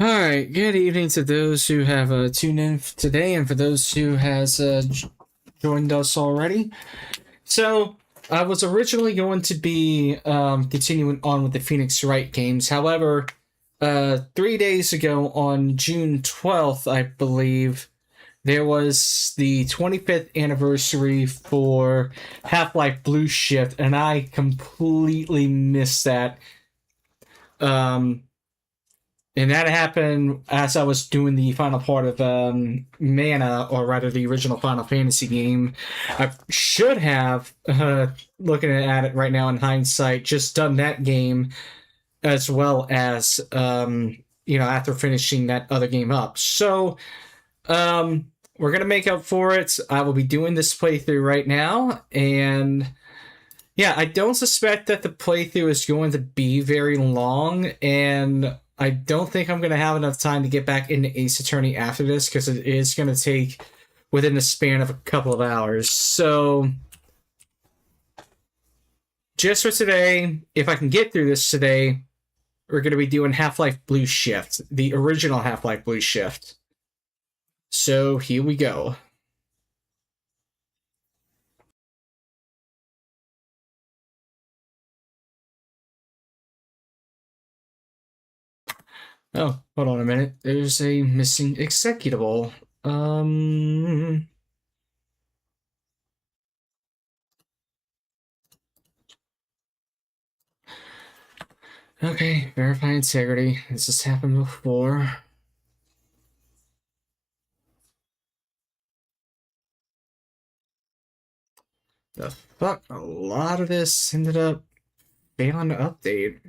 Alright, good evening to those who have tuned in today and for those who has joined us already. So, I was originally going to be continuing on with the Phoenix Wright games. However, 3 days ago on June 12th, I believe, there was the 25th anniversary for Half-Life Blue Shift, and I completely missed that. And that happened as I was doing the final part of Mana, or rather the original Final Fantasy game. I should have, looking at it right now in hindsight, just done that game as well as, after finishing that other game up. So, we're going to make up for it. I will be doing this playthrough right now, and yeah, I don't suspect that the playthrough is going to be very long, and I don't think I'm going to have enough time to get back into Ace Attorney after this, because it is going to take within the span of a couple of hours. So, just for today, if I can get through this today, we're going to be doing Half-Life Blue Shift, the original Half-Life Blue Shift. So, here we go. Oh, hold on a minute. There's a missing executable. Okay, verify integrity. This has happened before. The fuck? A lot of this ended up failing to update.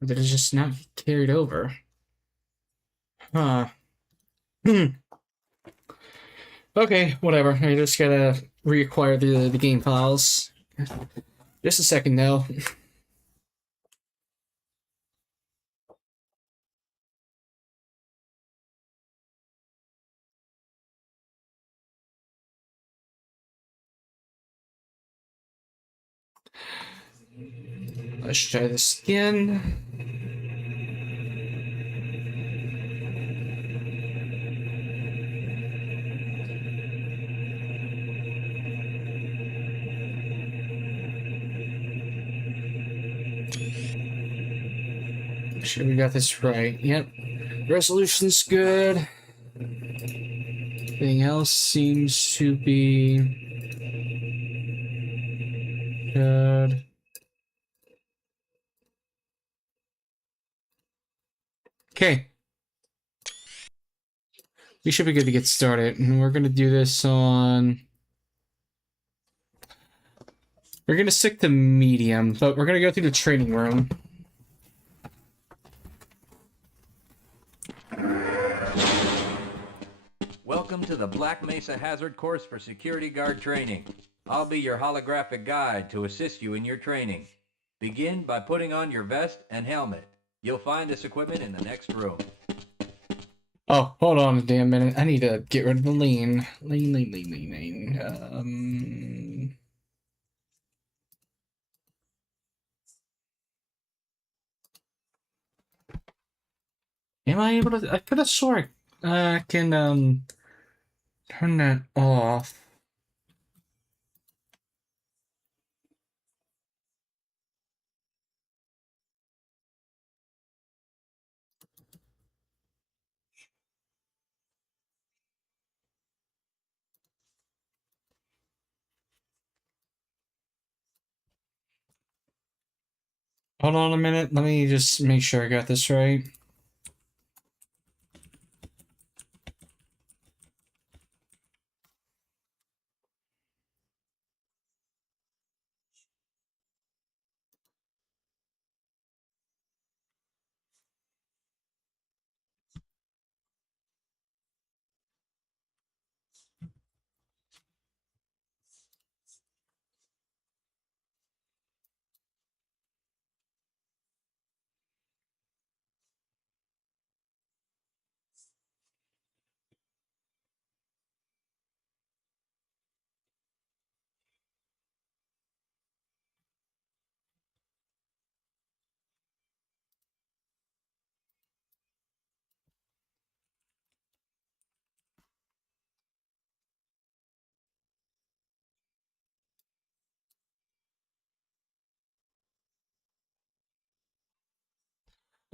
Or did it just not get carried over? Huh. Okay, whatever. I just gotta reacquire the game files. Just a second, though. Let's try this again. Make sure we got this right. Yep. Resolution's good. Everything else seems to be good. Okay. We should be good to get started. And we're going to do this on... We're going to stick to medium, but we're going to go through the training room. Welcome to the Black Mesa Hazard Course for Security Guard Training. I'll be your holographic guide to assist you in your training. Begin by putting on your vest and helmet. You'll find this equipment in the next room. Oh, hold on a damn minute. I need to get rid of the lean. Lean. Am I able to... I could have swore I can, turn that off. Hold on a minute. Let me just make sure I got this right.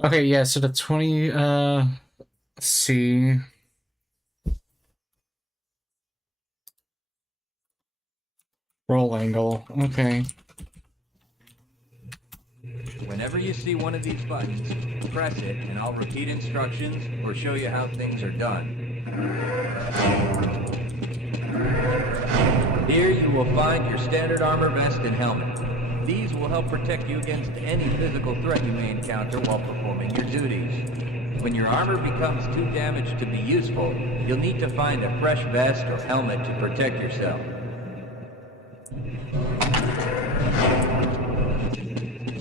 Okay, yeah, so the 20, let's see. Roll angle, okay. Whenever you see one of these buttons, press it and I'll repeat instructions or show you how things are done. Here you will find your standard armor vest and helmet. These will help protect you against any physical threat you may encounter while performing your duties. When your armor becomes too damaged to be useful, you'll need to find a fresh vest or helmet to protect yourself.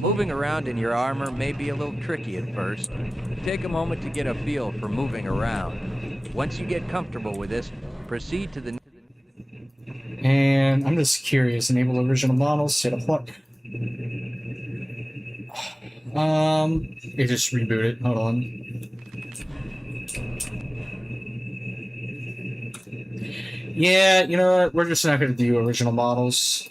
Moving around in your armor may be a little tricky at first. Take a moment to get a feel for moving around. Once you get comfortable with this, proceed to the... And I'm just curious, enable original models, set up what? It just rebooted, hold on. Yeah, you know what, we're just not gonna do original models.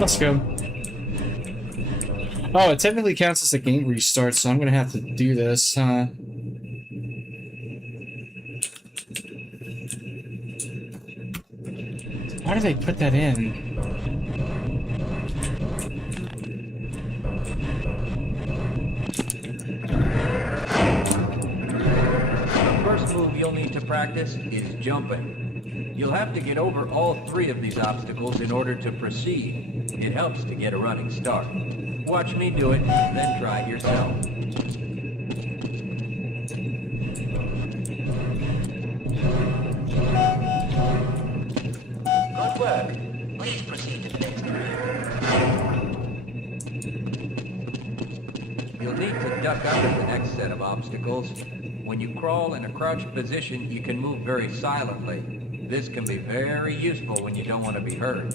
Let's go. Oh, it technically counts as a game restart, so I'm gonna have to do this, huh? Why do they put that in? The first move you'll need to practice is jumping. You'll have to get over all 3 of these obstacles in order to proceed. It helps to get a running start. Watch me do it, then try it yourself. Good work. Please proceed to the next area. You'll need to duck under the next set of obstacles. When you crawl in a crouched position, you can move very silently. This can be very useful when you don't want to be heard.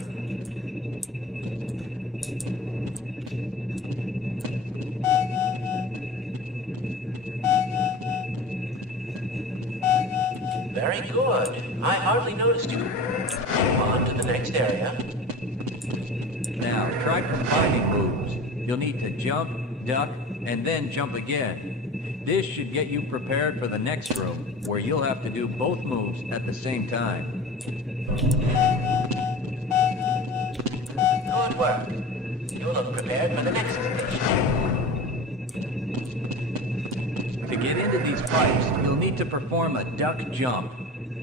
Very good. I hardly noticed you. Move on to the next area. Now, try combining moves. You'll need to jump, duck, and then jump again. This should get you prepared for the next room, where you'll have to do both moves at the same time. Good work. You look prepared for the next station. To get into these pipes, you'll need to perform a duck jump.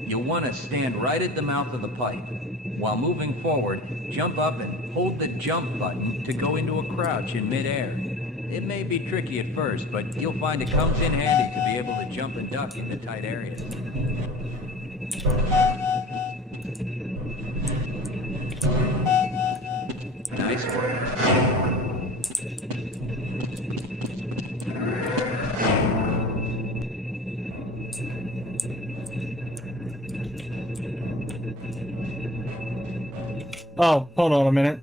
You'll want to stand right at the mouth of the pipe. While moving forward, jump up and hold the jump button to go into a crouch in midair. It may be tricky at first, but you'll find it comes in handy to be able to jump and duck into tight areas. Nice work. Oh, hold on a minute.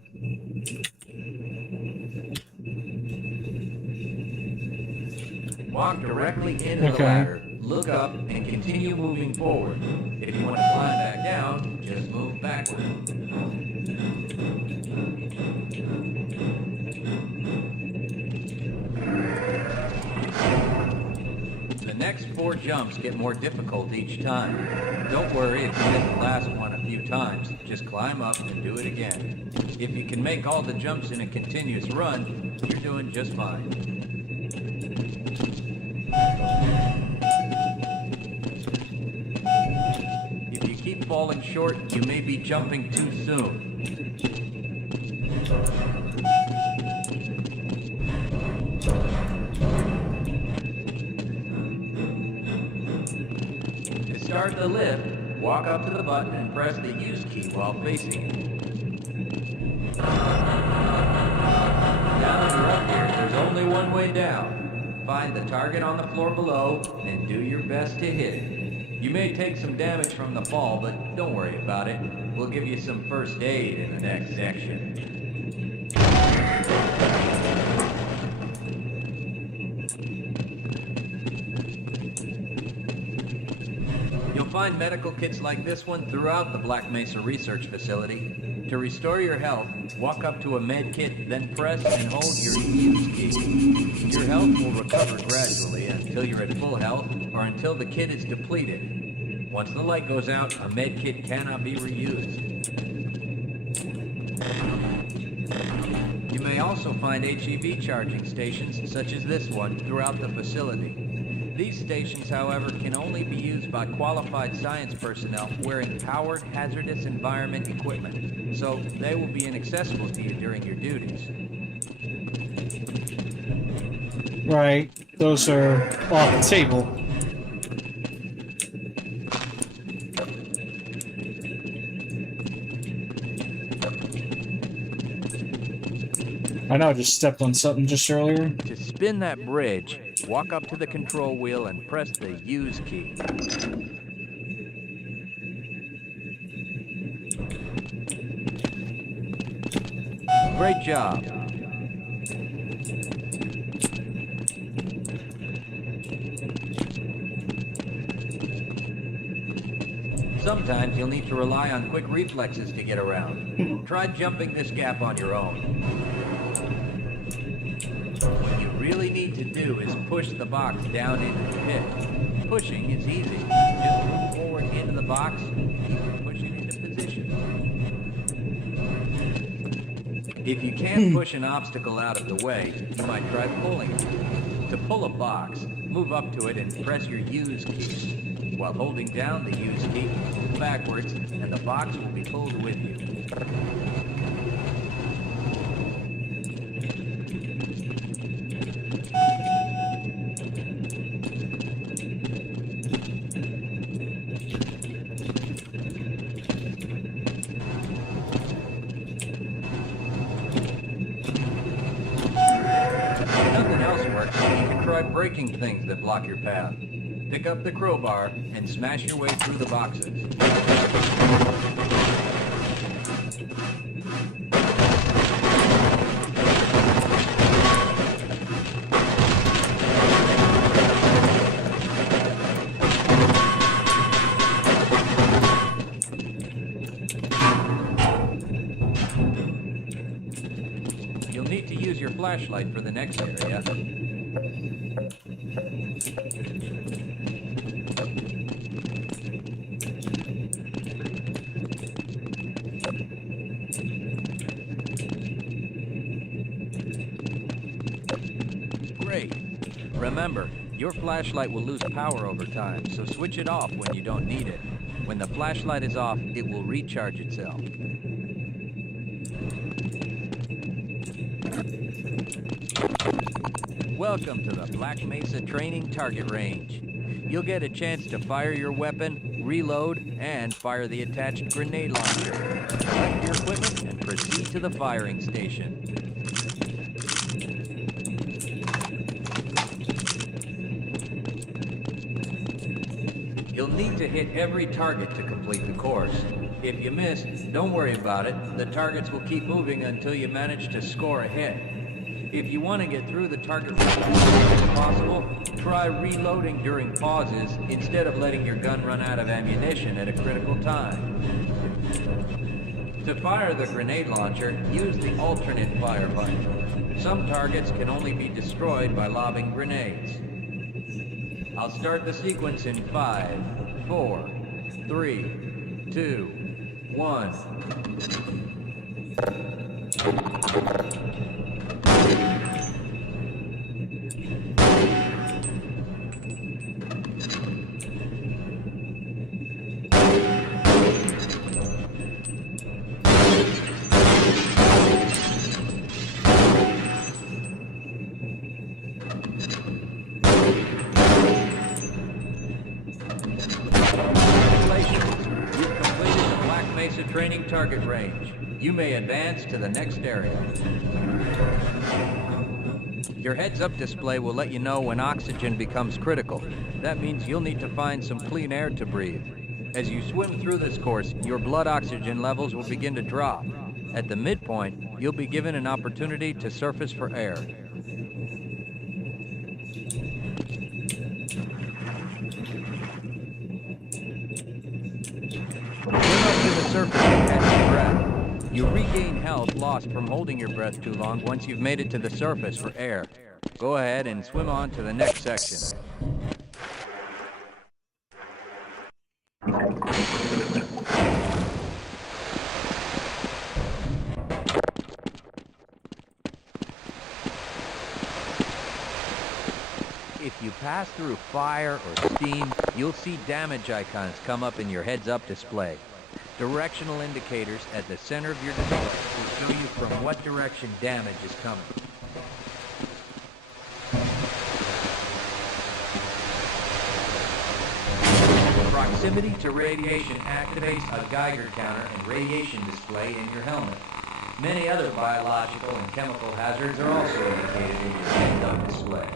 Walk directly into the ladder, look up, and continue moving forward. If you want to climb back down, just move backward. The next 4 jumps get more difficult each time. Don't worry if you miss the last one a few times. Just climb up and do it again. If you can make all the jumps in a continuous run, you're doing just fine. If you keep falling short, you may be jumping too soon. To start the lift, walk up to the button and press the use key while facing it. Now that you're up here, there's only one way down. Find the target on the floor below and do your best to hit it. You may take some damage from the fall, but don't worry about it. We'll give you some first aid in the next section. You'll find medical kits like this one throughout the Black Mesa Research Facility. To restore your health, walk up to a med kit, then press and hold your use key. Your health will recover gradually until you're at full health or until the kit is depleted. Once the light goes out, a med kit cannot be reused. You may also find HEV charging stations such as this one throughout the facility. These stations, however, can only be used by qualified science personnel wearing powered hazardous environment equipment, so they will be inaccessible to you during your duties. Right, those are off the table. I know I just stepped on something just earlier. To spin that bridge, walk up to the control wheel and press the use key. Great job. Sometimes you'll need to rely on quick reflexes to get around. Try jumping this gap on your own. What you really need to do is push the box down into the pit. Pushing is easy. Just move forward into the box, keep pushing into position. If you can't push an obstacle out of the way, you might try pulling it. To pull a box, move up to it and press your use key. While holding down the use key, move backwards, and the box will be pulled with you. If nothing else works, you can try breaking things that block your path. Pick up the crowbar and smash your way through the boxes. You'll need to use your flashlight for the next area. Great. Remember, your flashlight will lose power over time, so switch it off when you don't need it. When the flashlight is off, it will recharge itself. Welcome to the Black Mesa Training Target Range. You'll get a chance to fire your weapon, reload, and fire the attached grenade launcher. Collect your equipment and proceed to the firing station. You'll need to hit every target to complete the course. If you miss, don't worry about it. The targets will keep moving until you manage to score a hit. If you want to get through the target as quickly as possible, try reloading during pauses instead of letting your gun run out of ammunition at a critical time. To fire the grenade launcher, use the alternate fire button. Some targets can only be destroyed by lobbing grenades. I'll start the sequence in 5, 4, 3, 2, 1. Training target range. You may advance to the next area. Your heads-up display will let you know when oxygen becomes critical. That means you'll need to find some clean air to breathe. As you swim through this course, your blood oxygen levels will begin to drop. At the midpoint, you'll be given an opportunity to surface for air. You'll regain health lost from holding your breath too long once you've made it to the surface for air. Go ahead and swim on to the next section. If you pass through fire or steam, you'll see damage icons come up in your heads-up display. Directional indicators at the center of your display will show you from what direction damage is coming. Proximity to radiation activates a Geiger counter and radiation display in your helmet. Many other biological and chemical hazards are also indicated in your heads-up display.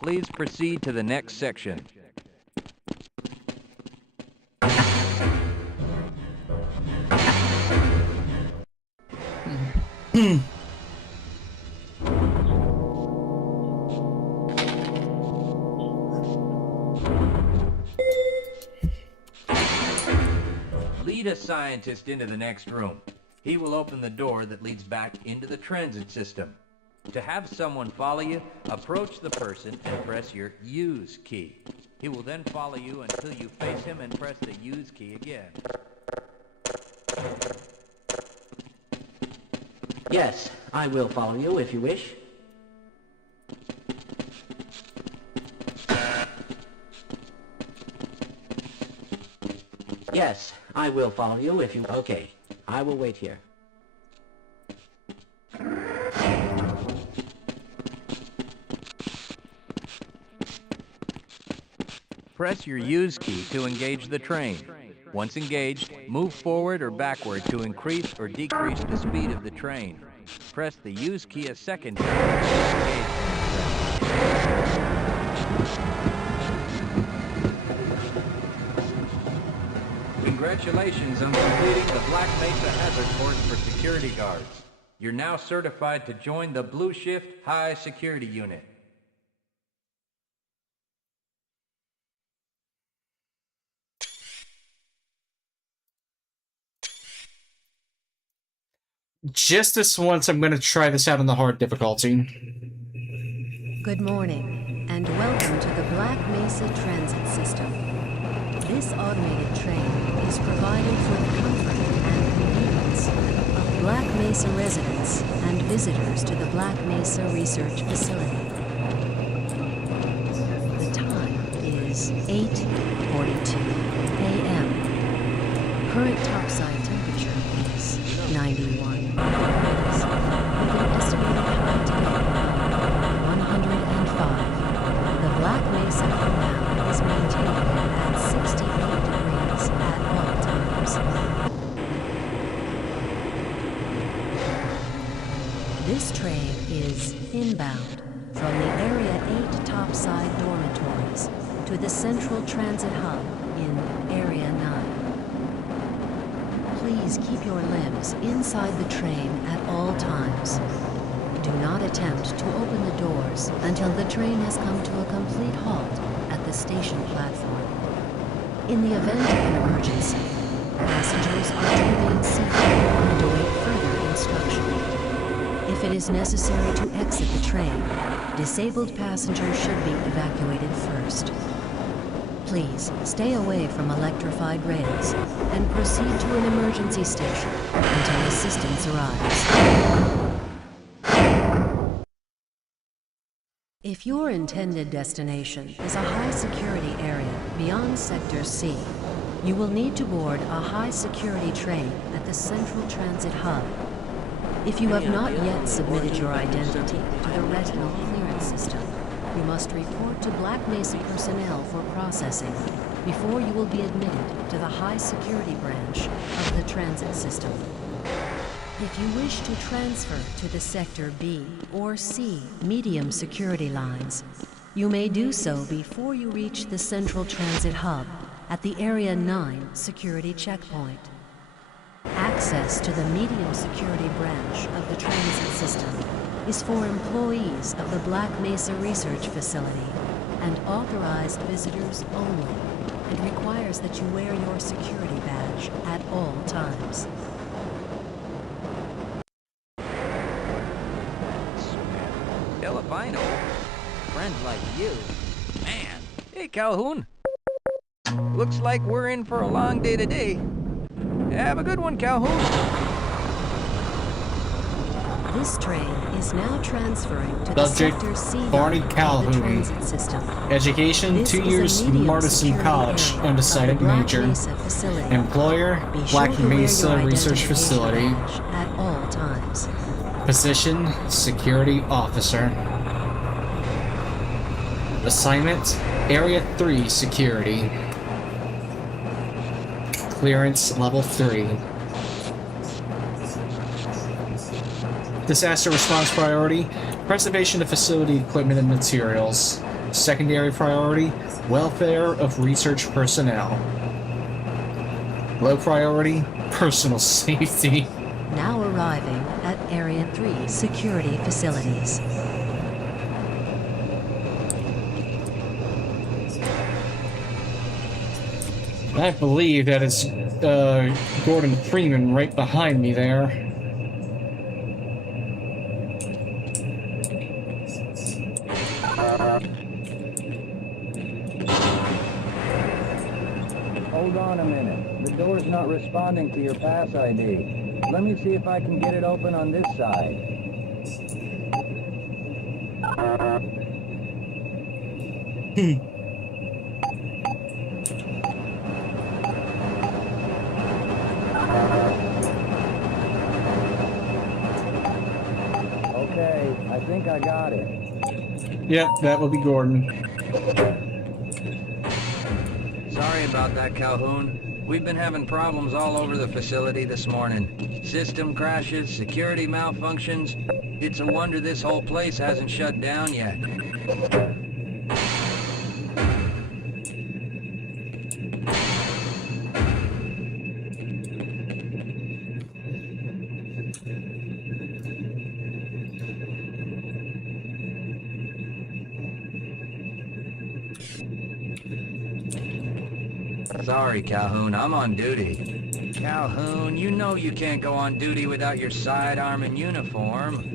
Please proceed to the next section. Lead a scientist into the next room. He will open the door that leads back into the transit system. To have someone follow you, approach the person and press your use key. He will then follow you until you face him and press the use key again. Yes, I will follow you if you wish. Yes, I will follow you if you... Okay, I will wait here. Press your use key to engage the train. Once engaged, move forward or backward to increase or decrease the speed of the train. Press the use key a second time to engage the train. Congratulations on completing the Black Mesa Hazard course for security guards. You're now certified to join the Blue Shift High Security Unit. Just this once, I'm going to try this out on the hard difficulty. Good morning, and welcome to the Black Mesa Transit System. This automated train is provided for the comfort and convenience of Black Mesa residents and visitors to the Black Mesa Research Facility. The time is 8:42 a.m. Current topside temperature is 91 degrees, with an estimated high tide of 105. The Black Mesa compound is maintained at 68 degrees at all times. This train is inbound from the Area 8 topside dormitories to the Central Transit Hub in Area 9. Please keep your limbs inside the train at all times. Do not attempt to open the doors until the train has come to a complete halt at the station platform. In the event of an emergency, passengers are to remain seated and await further instruction. If it is necessary to exit the train, disabled passengers should be evacuated first. Please stay away from electrified rails and proceed to an emergency station until assistance arrives. If your intended destination is a high-security area beyond Sector C, you will need to board a high-security train at the Central Transit Hub. If you have not yet submitted your identity to the retinal clearance system, you must report to Black Mesa personnel for processing before you will be admitted to the high-security branch of the transit system. If you wish to transfer to the Sector B or C medium security lines, you may do so before you reach the Central Transit Hub at the Area 9 security checkpoint. Access to the medium security branch of the transit system is for employees of the Black Mesa Research Facility and authorized visitors only, and requires that you wear your security badge cache at all times. Hell if I know. Friends like you. Man. Hey, Calhoun. Looks like we're in for a long day today. Have a good one, Calhoun. This train is now transferring to the Subject, Sector C Barney line of the Calhoun. transit system. Education, This 2 is a years, medium Martison security College, area of undecided the Black major. Mesa facility. Employer, Be sure Black to wear Mesa your Research identification Facility. badge at all times. Position, Security Officer. Assignment, Area 3 Security. Clearance Level 3. Disaster response priority, preservation of facility equipment and materials. Secondary priority, welfare of research personnel. Low priority, personal safety. Now arriving at Area 3 security facilities. I believe that it's Gordon Freeman right behind me there. Hold on a minute. The door's not responding to your pass ID. Let me see if I can get it open on this side. Okay, I think I got it. Yep, that will be Gordon. Sorry about that, Calhoun. We've been having problems all over the facility this morning. System crashes, security malfunctions. It's a wonder this whole place hasn't shut down yet. Sorry, Calhoun, I'm on duty. Calhoun, you know you can't go on duty without your sidearm and uniform.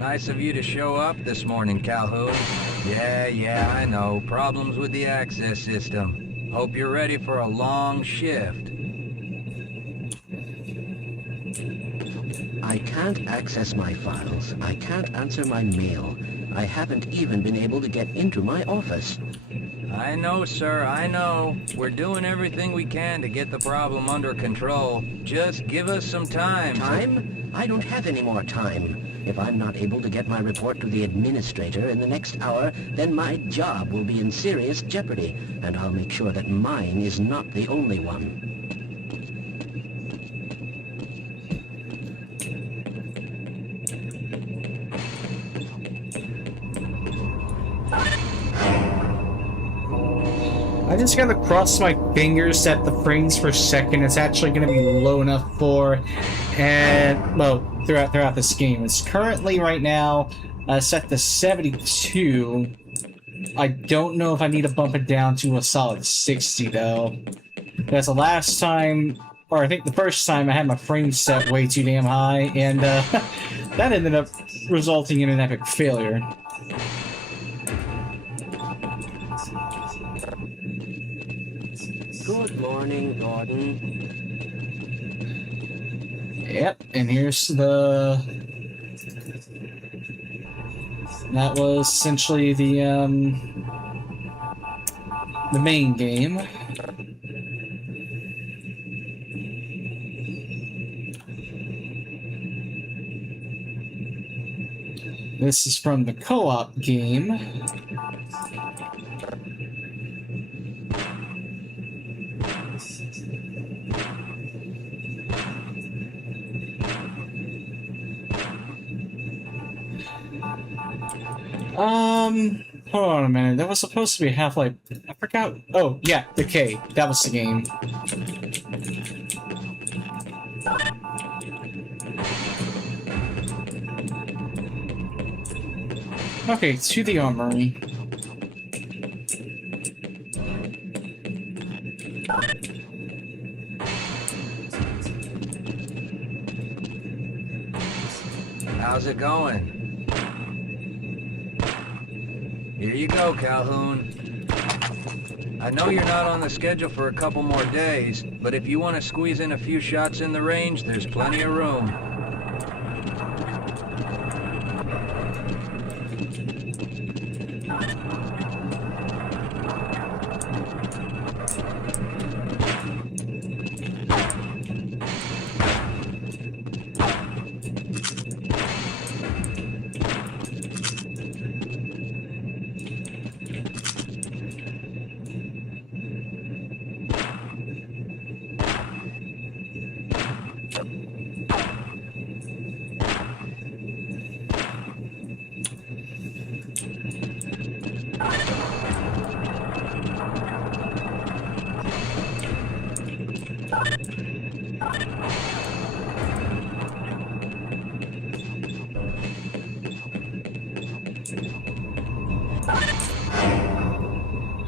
Nice of you to show up this morning, Calhoun. Yeah, I know. Problems with the access system. Hope you're ready for a long shift. I can't access my files. I can't answer my mail. I haven't even been able to get into my office. I know, sir, I know. We're doing everything we can to get the problem under control. Just give us some time. Time? I don't have any more time. If I'm not able to get my report to the administrator in the next hour, then my job will be in serious jeopardy, and I'll make sure that mine is not the only one. I just gotta cross my fingers that the frames per second is actually gonna be low enough for, and well, throughout this game. It's currently right now set to 72. I don't know if I need to bump it down to a solid 60 though. Because the last time, or I think the first time, I had my frames set way too damn high, and that ended up resulting in an epic failure. Good morning, Gordon. Yep, and here's the... That was essentially the main game. This is from the co-op game. Hold on a minute. That was supposed to be Half-Life. I forgot. Oh, yeah, the K. That was the game. Okay, to the armory. How's it going? Here you go, Calhoun. I know you're not on the schedule for a couple more days, but if you want to squeeze in a few shots in the range, there's plenty of room.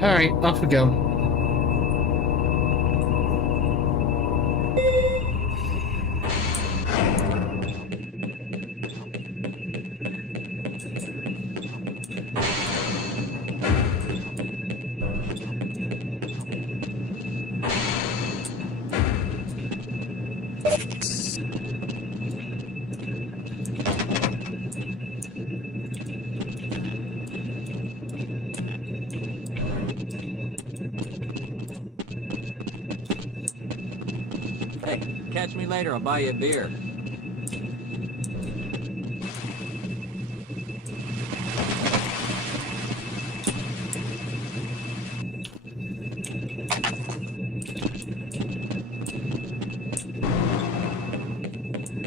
Alright, off we go. Hey, catch me later, I'll buy you a beer.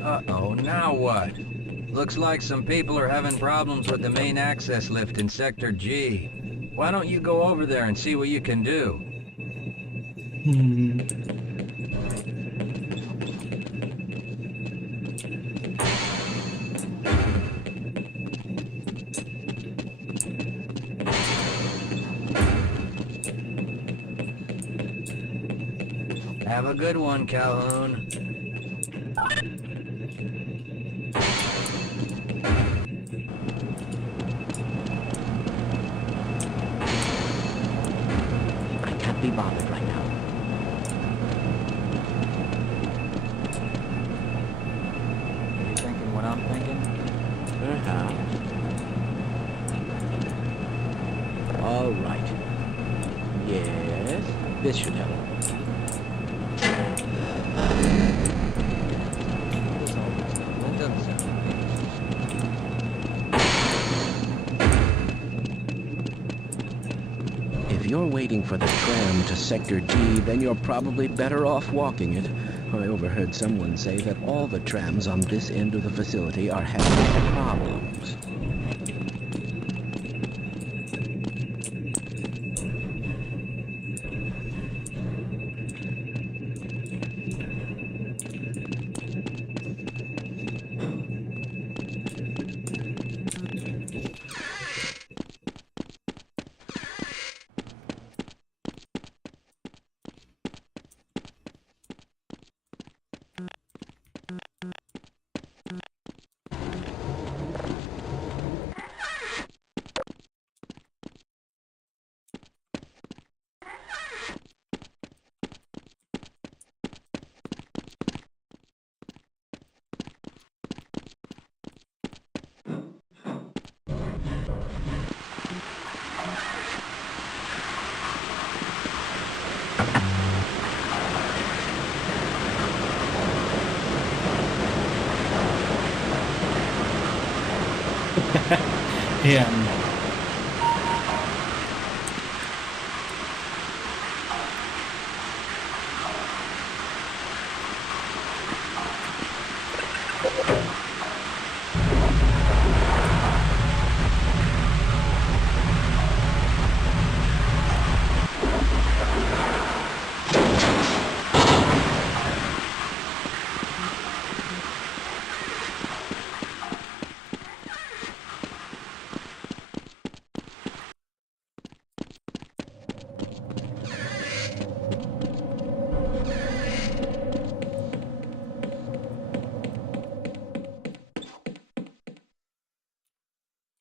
Uh-oh, now what? Looks like some people are having problems with the main access lift in Sector G. Why don't you go over there and see what you can do? Have a good one, Calhoun. I can't be bothered right now. Are you thinking what I'm thinking? Perhaps. All right. Yes, this should help. That doesn't sound right. If you're waiting for the tram to Sector G, then you're probably better off walking it. I overheard someone say that all the trams on this end of the facility are having problems. Yeah.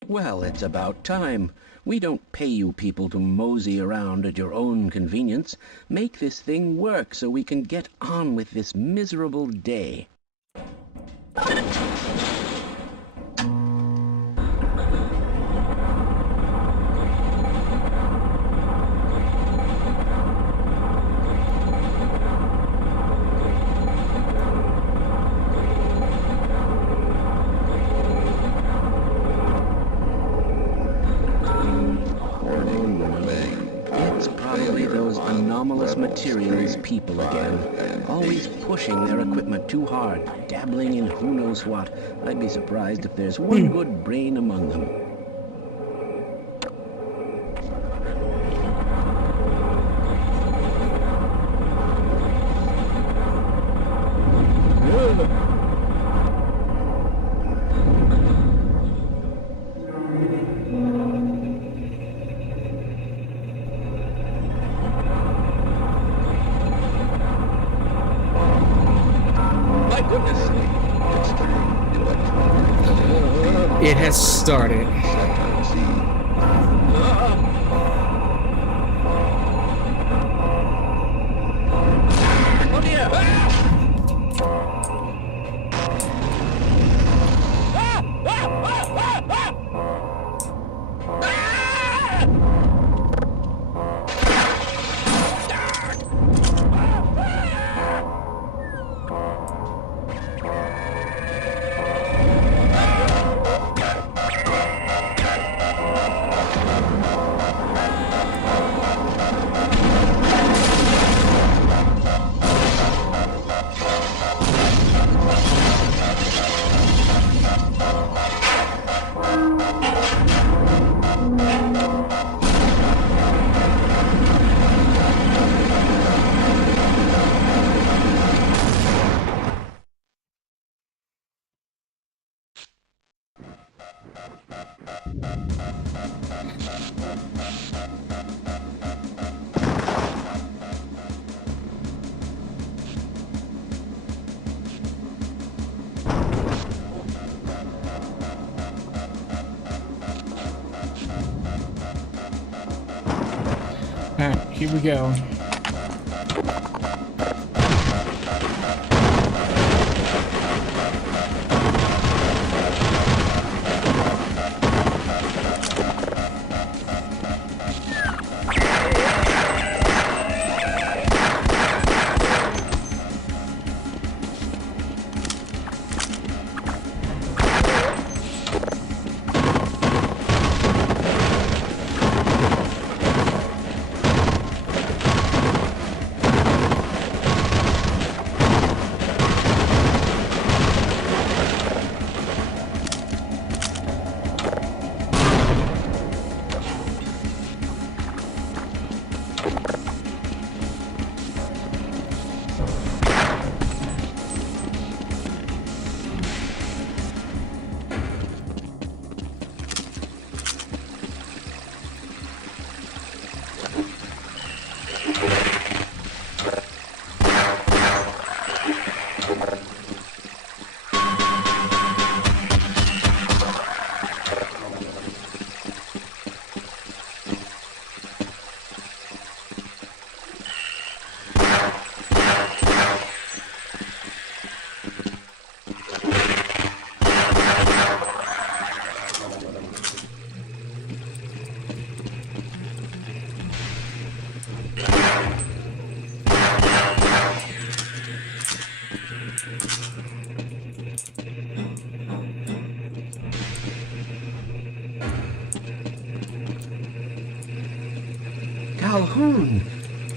Well, it's about time. We don't pay you people to mosey around at your own convenience. Make this thing work so we can get on with this miserable day. It's probably those anomalous materials people again. Always pushing their equipment too hard, dabbling in who knows what. I'd be surprised if there's one good brain among them. It has started. Alright, here we go. Calhoun!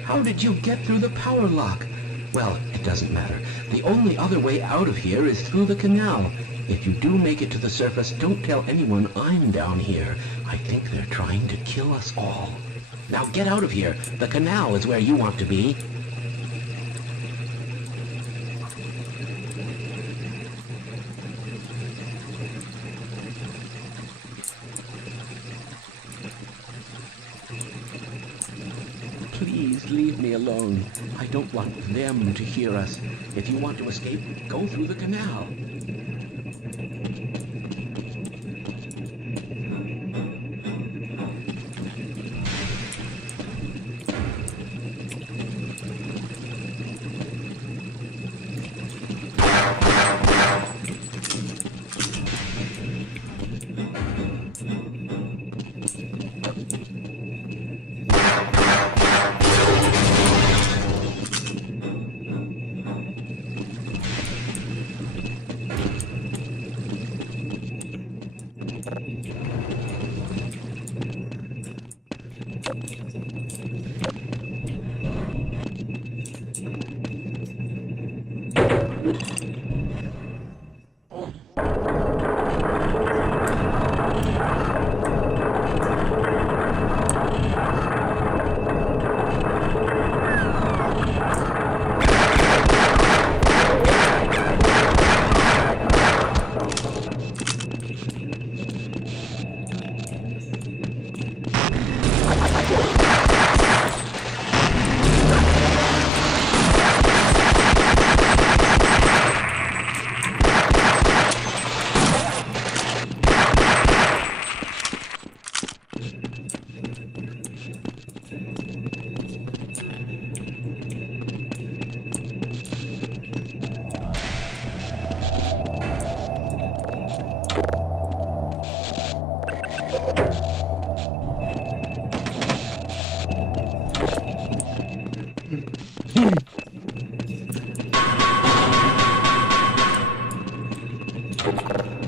How did you get through the power lock? Well, it doesn't matter. The only other way out of here is through the canal. If you do make it to the surface, don't tell anyone I'm down here. I think they're trying to kill us all. Now get out of here. The canal is where you want to be. Please leave me alone. I don't want them to hear us. If you want to escape, go through the canal.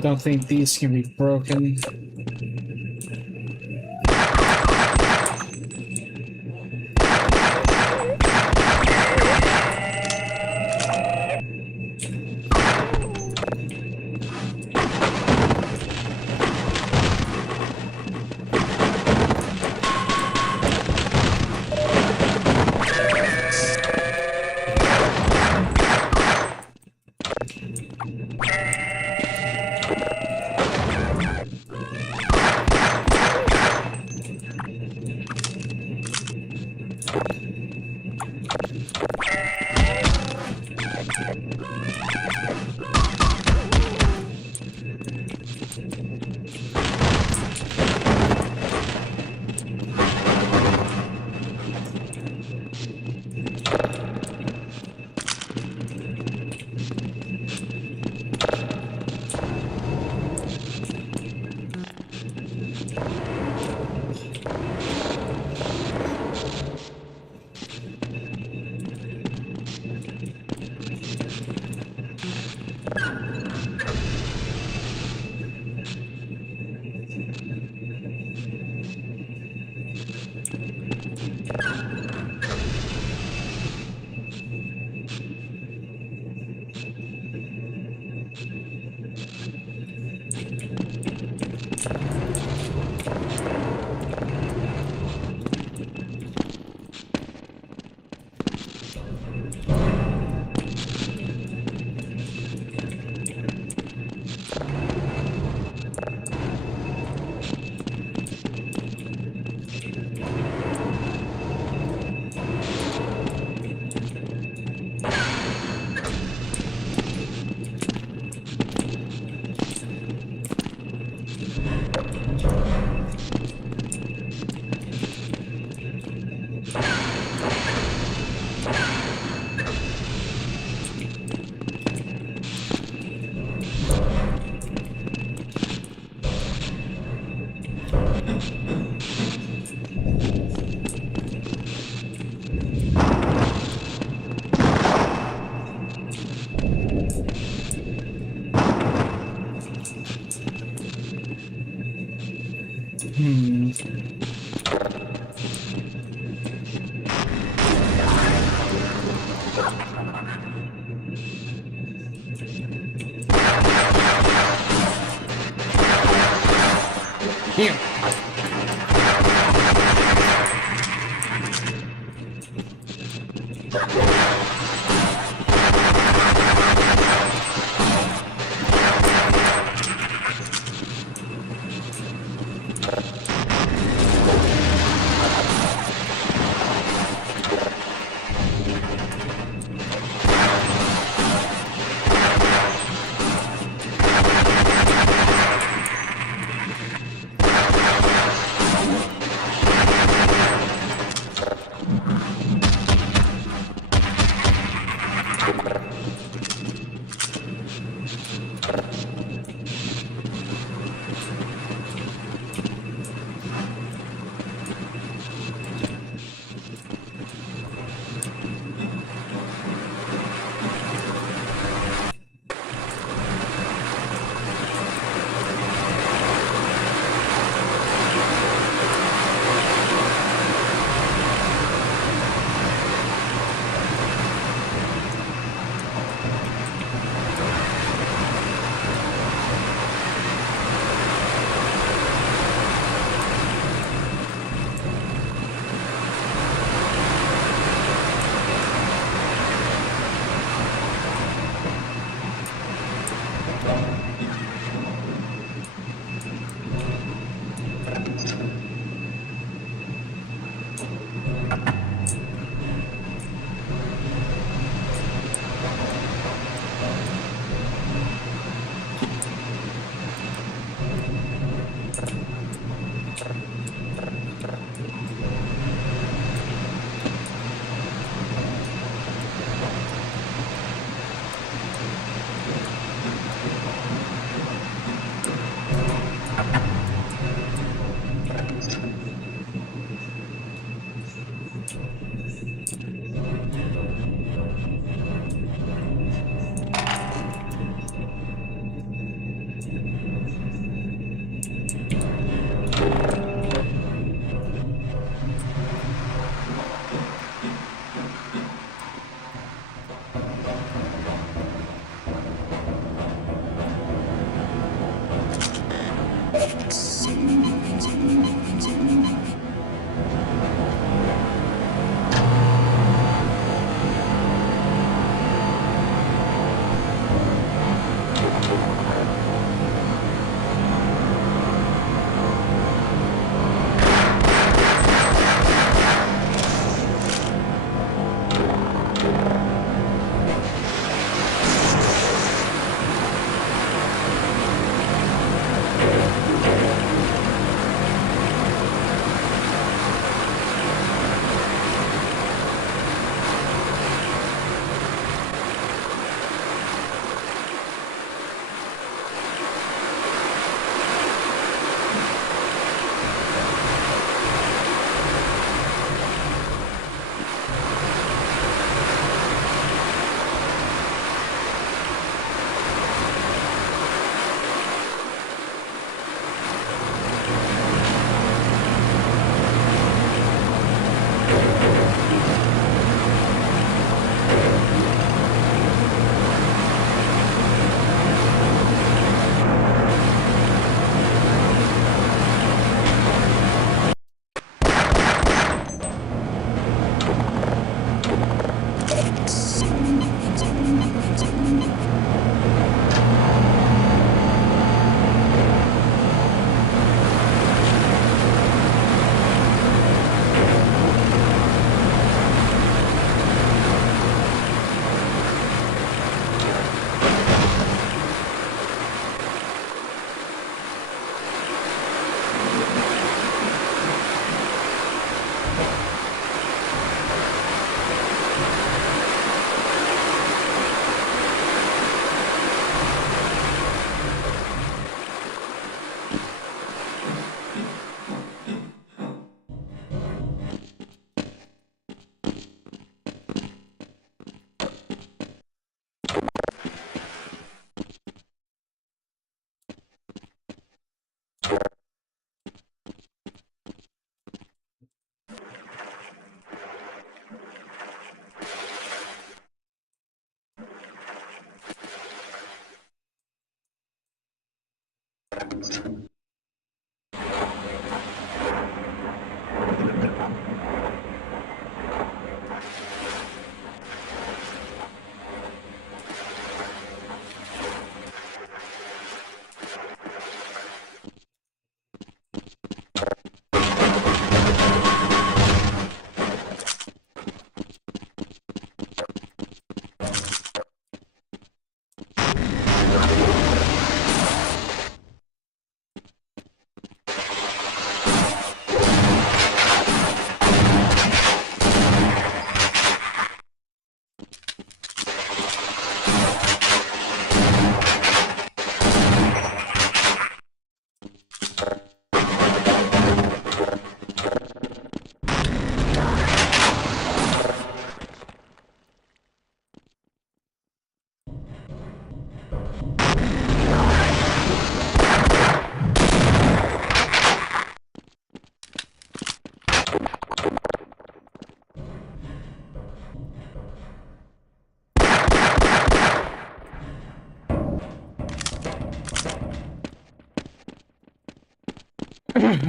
Don't think these can be broken. Here.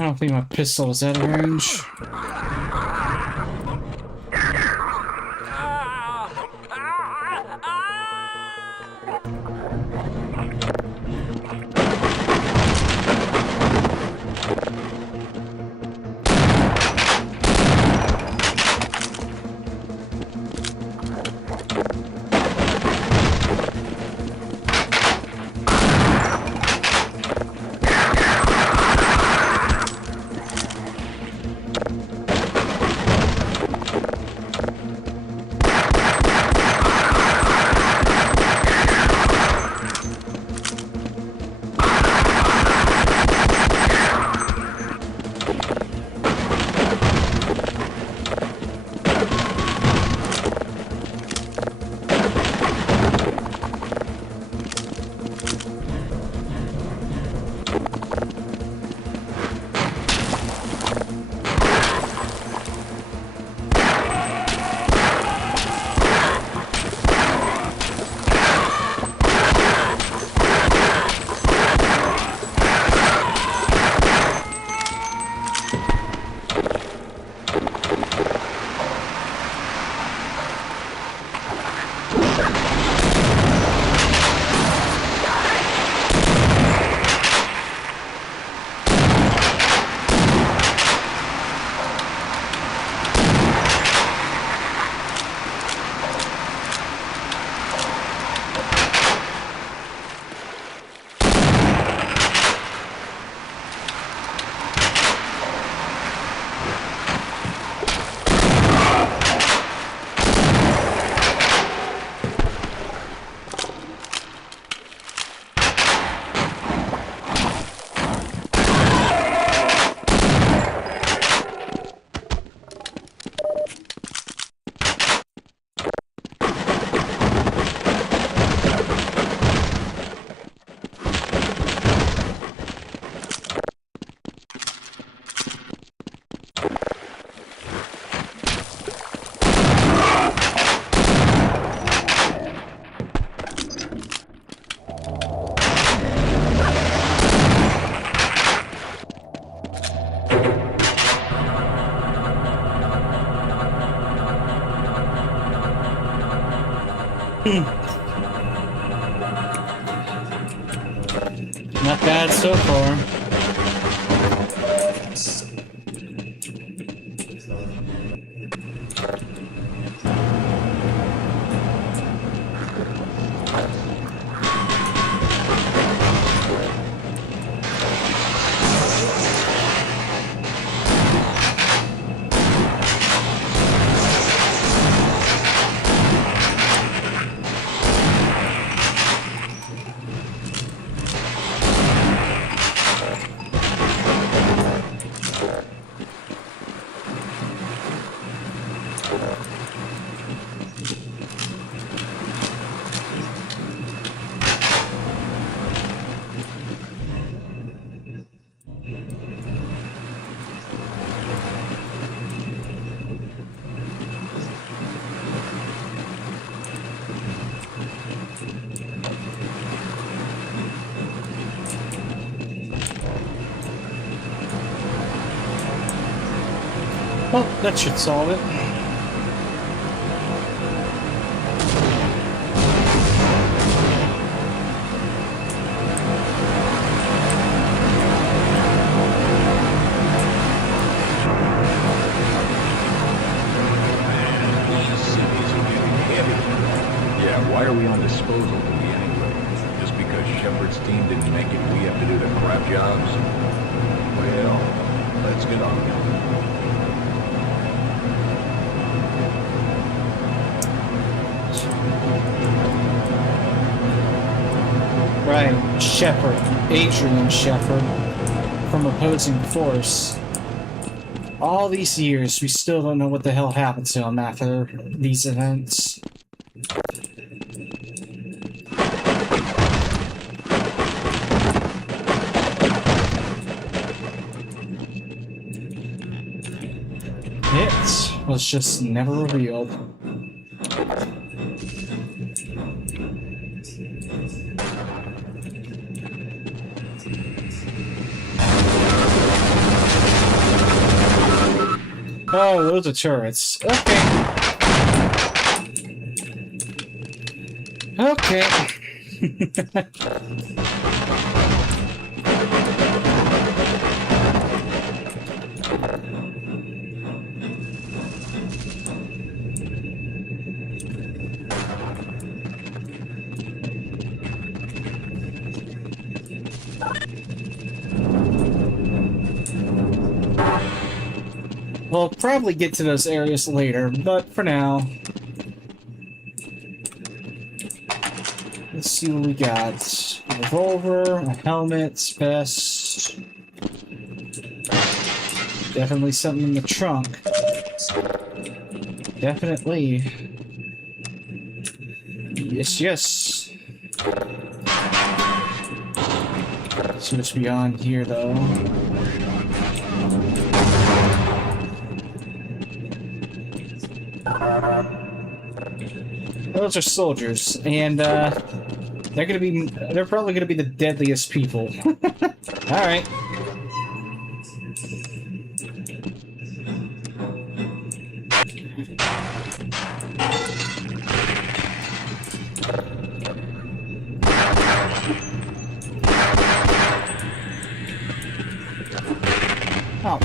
I don't think my pistol was out of range. Not bad so far. Well, that should solve it. Yeah, why are we on disposal duty anyway? Just because Shepard's team didn't make it, we have to do the crap jobs? Well, let's get on. Right, Shepard, Adrian Shepard, from opposing force. All these years, we still don't know what the hell happened to him after these events. It was just never revealed. Oh, those are turrets. Okay. Okay. We'll probably get to those areas later, but for now, let's see what we got. A revolver, a helmet, vest. Definitely something in the trunk. Definitely. Yes, yes. See what's beyond here, though. Those are soldiers, and they're probably gonna be the deadliest people. All right. Oh.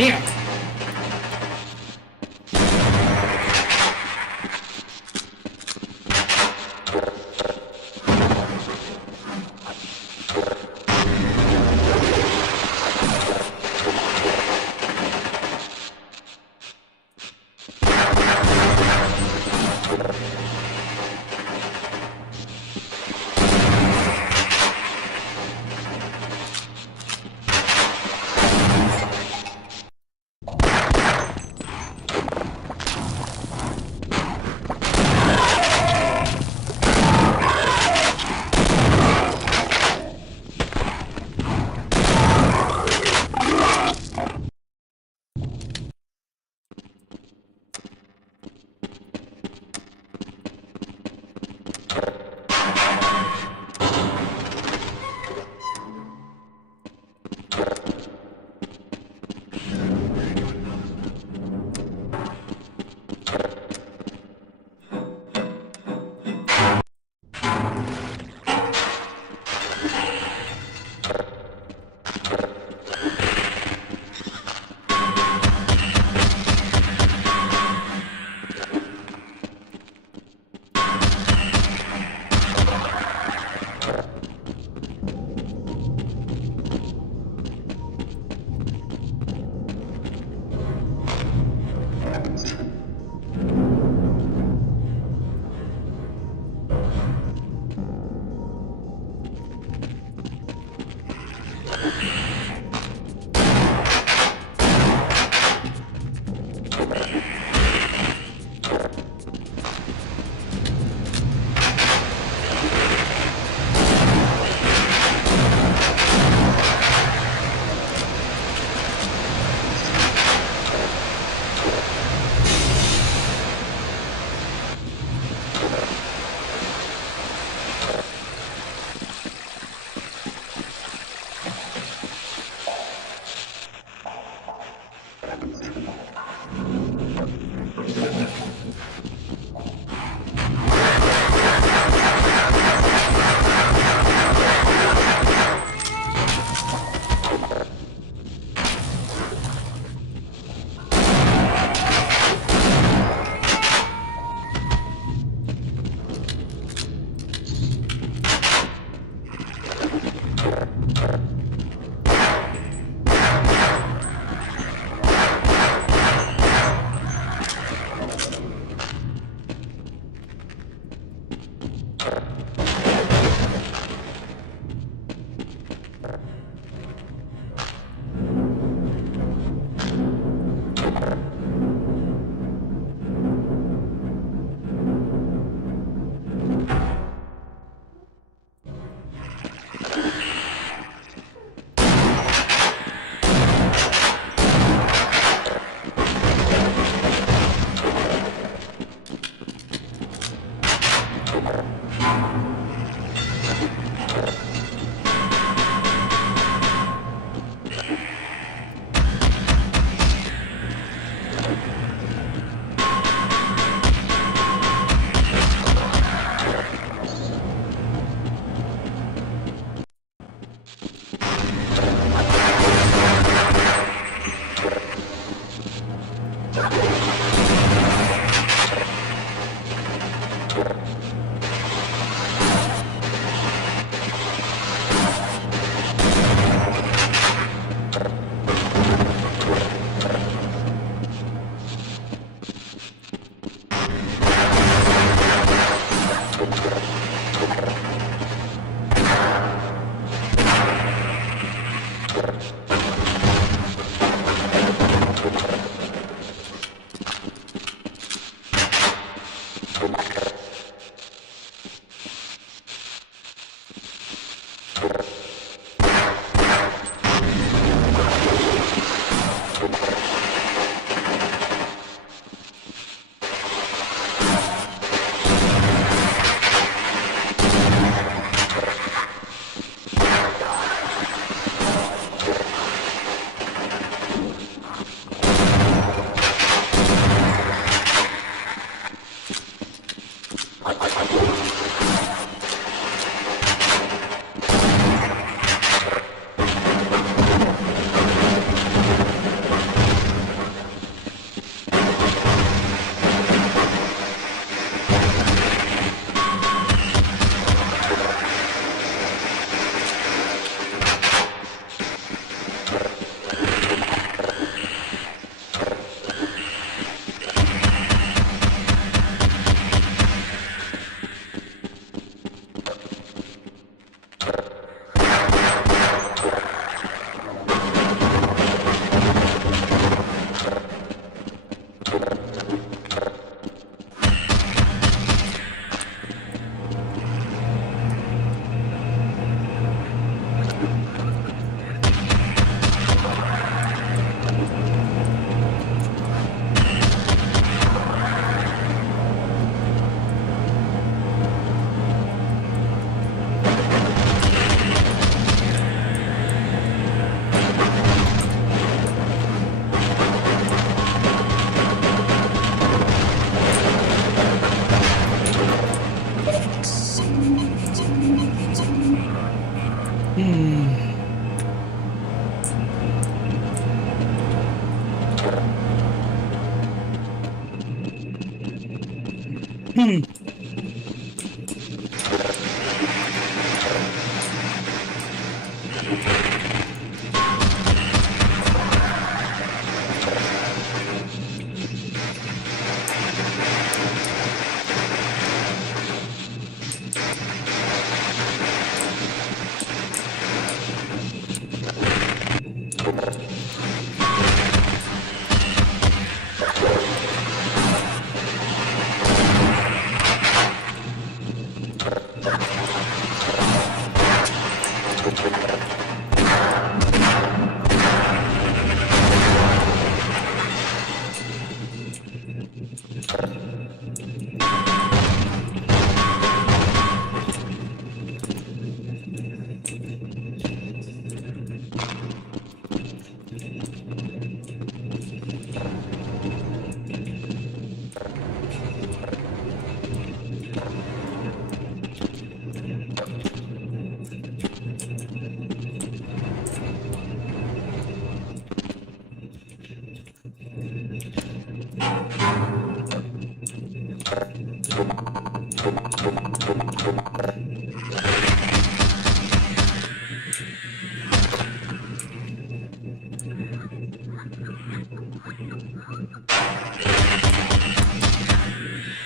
Damn!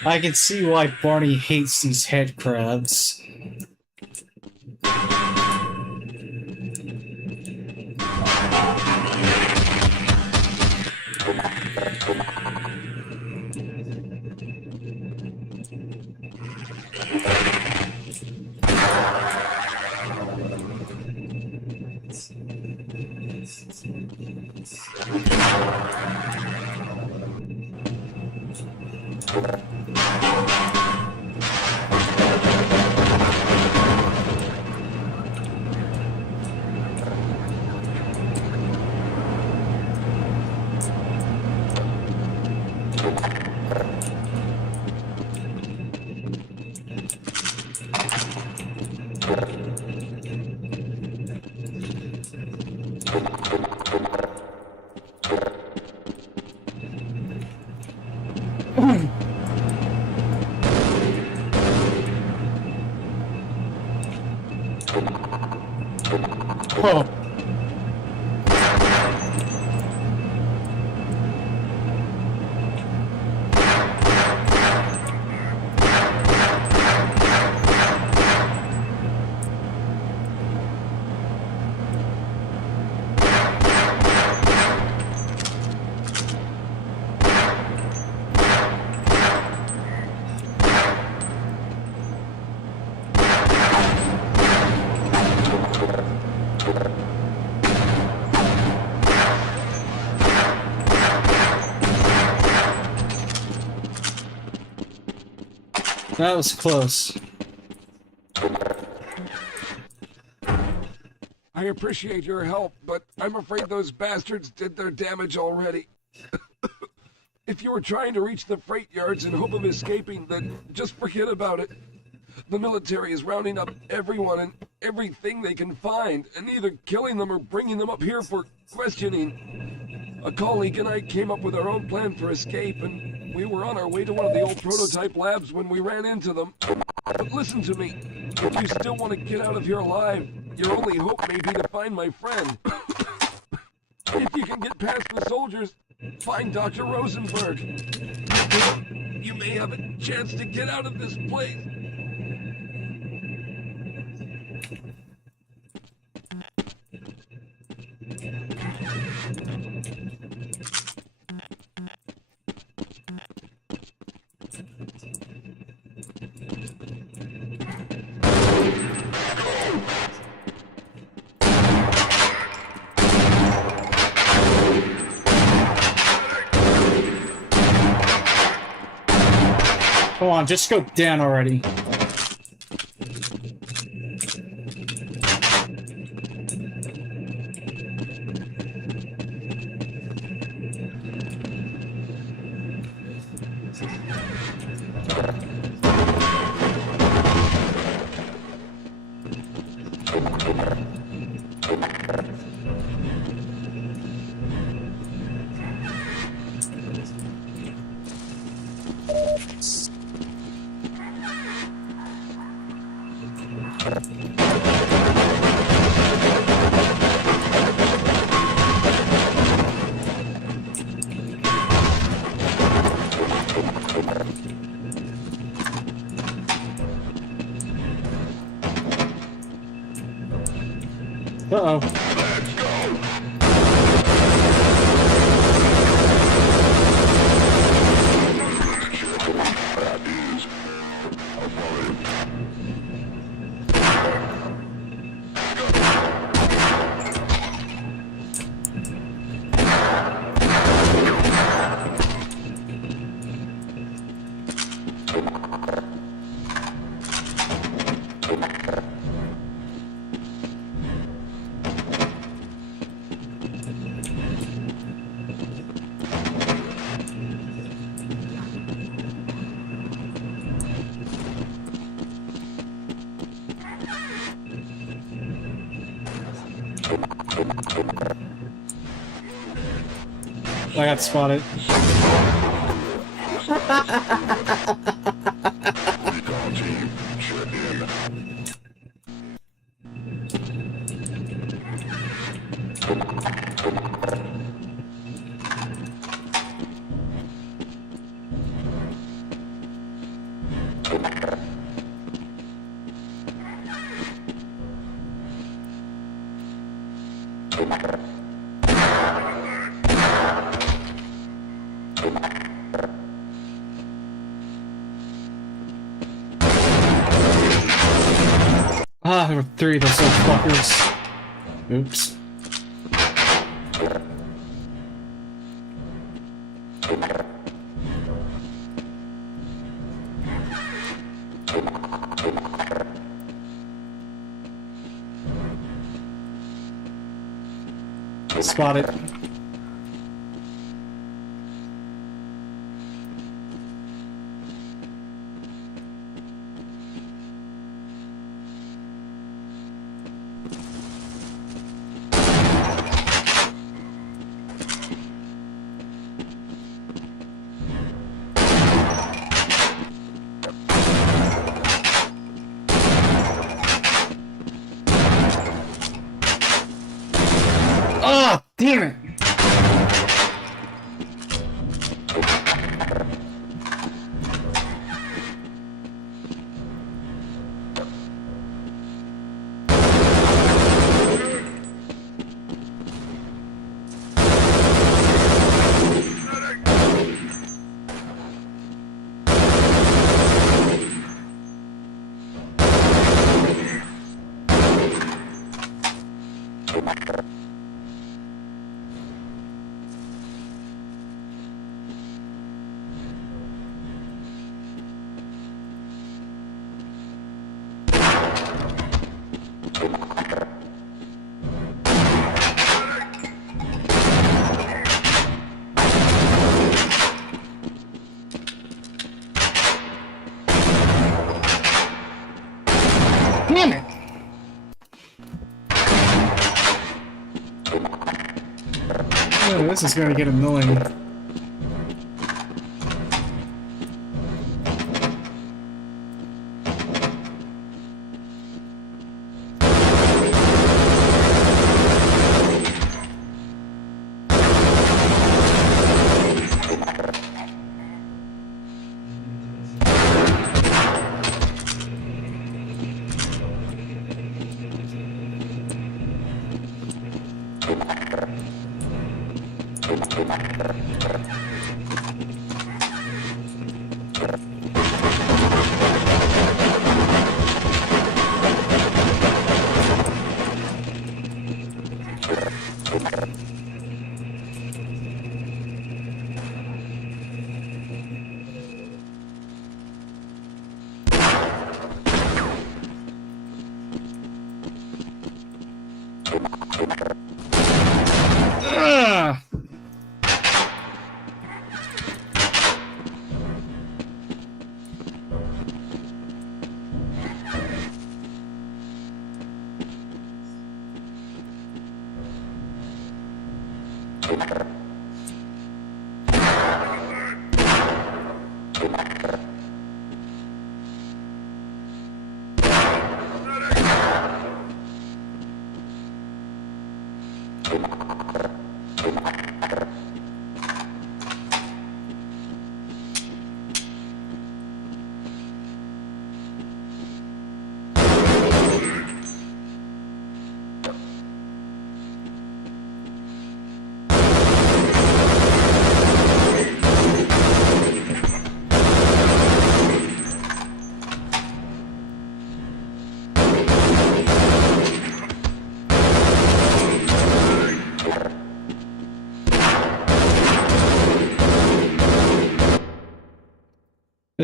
I can see why Barney hates these head crabs. Oh. That was close. I appreciate your help, but I'm afraid those bastards did their damage already. If you were trying to reach the freight yards in hope of escaping, then just forget about it. The military is rounding up everyone and everything they can find, and either killing them or bringing them up here for questioning. A colleague and I came up with our own plan for escape, and we were on our way to one of the old prototype labs when we ran into them. But listen to me. If you still want to get out of here alive, your only hope may be to find my friend. If you can get past the soldiers, find Dr. Rosenberg. You may have a chance to get out of this place. Come on, just go down already. go. I got spotted. Ah, there were 3 of those little fuckers. Oops. Spotted. Oh, damn it! Damn it! Oh, this is gonna get annoying. Ugh.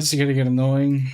This is gonna get annoying.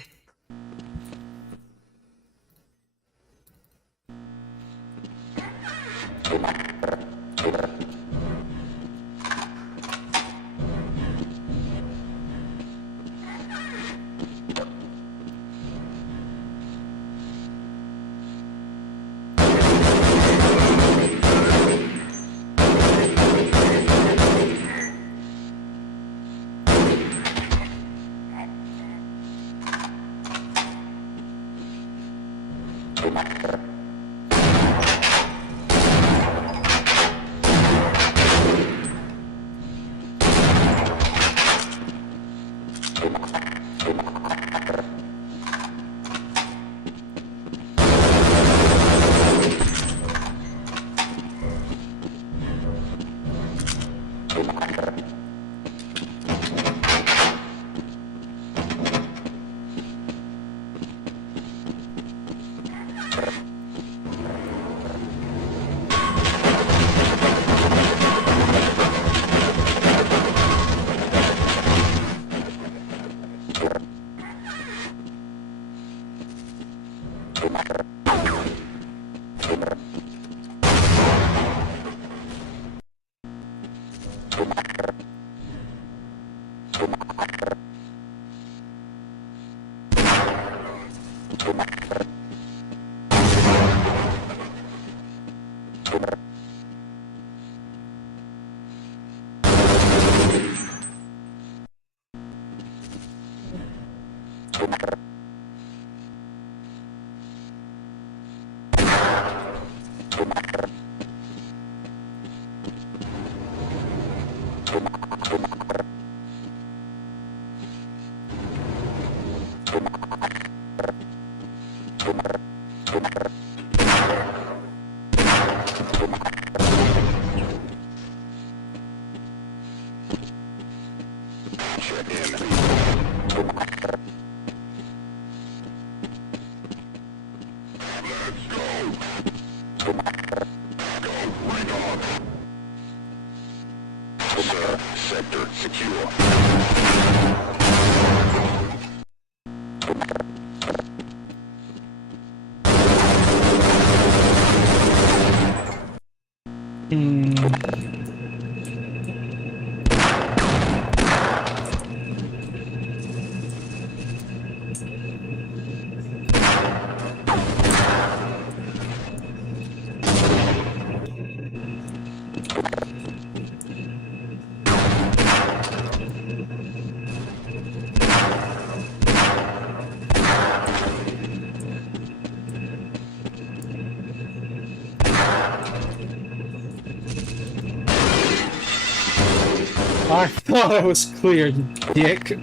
Sector secure. I thought I was clear, you dick.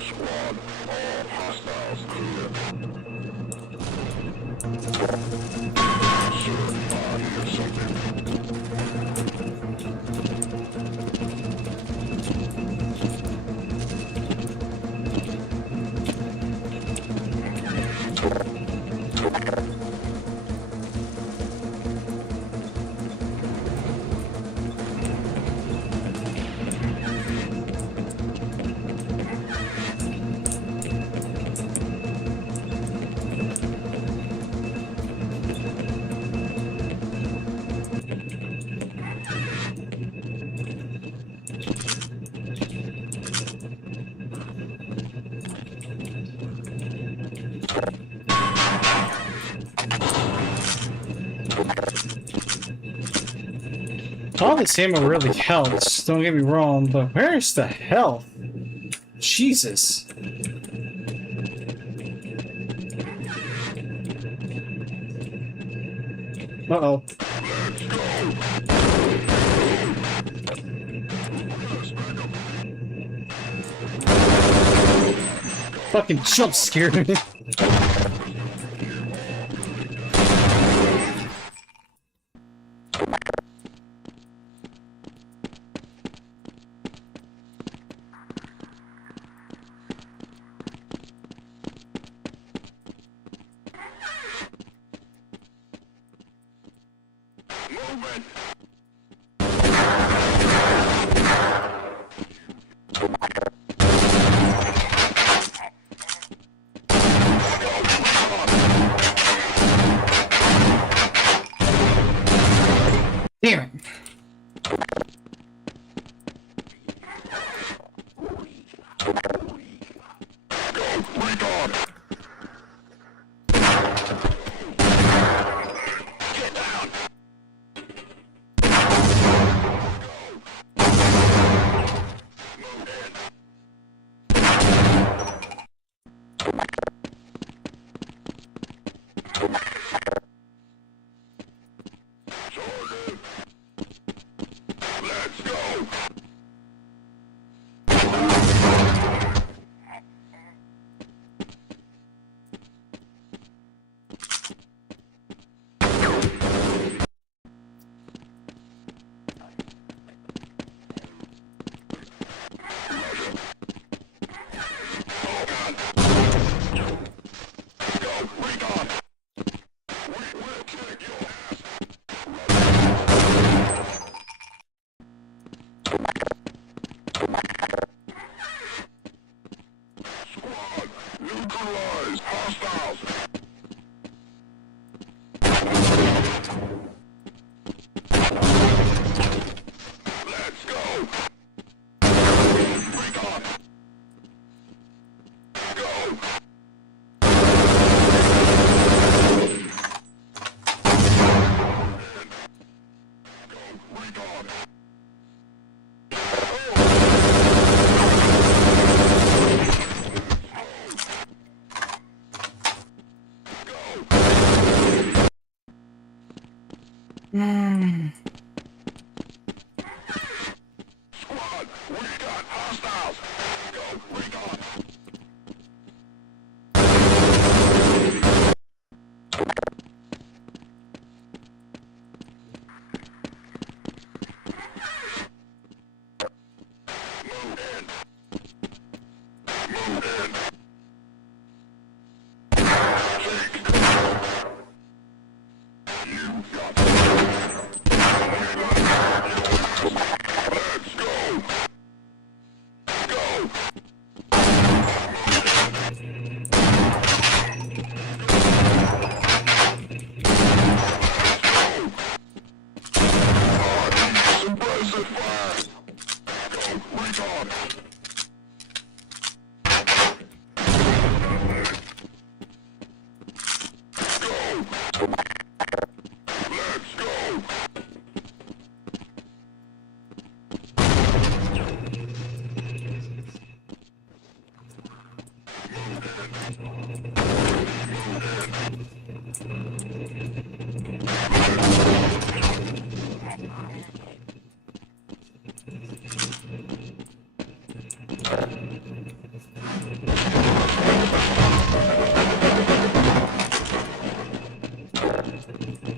Squad, all hostiles clear. All this ammo really helps, don't get me wrong, but where's the health? Jesus. Uh-oh. Fucking jump scared me. Damn it.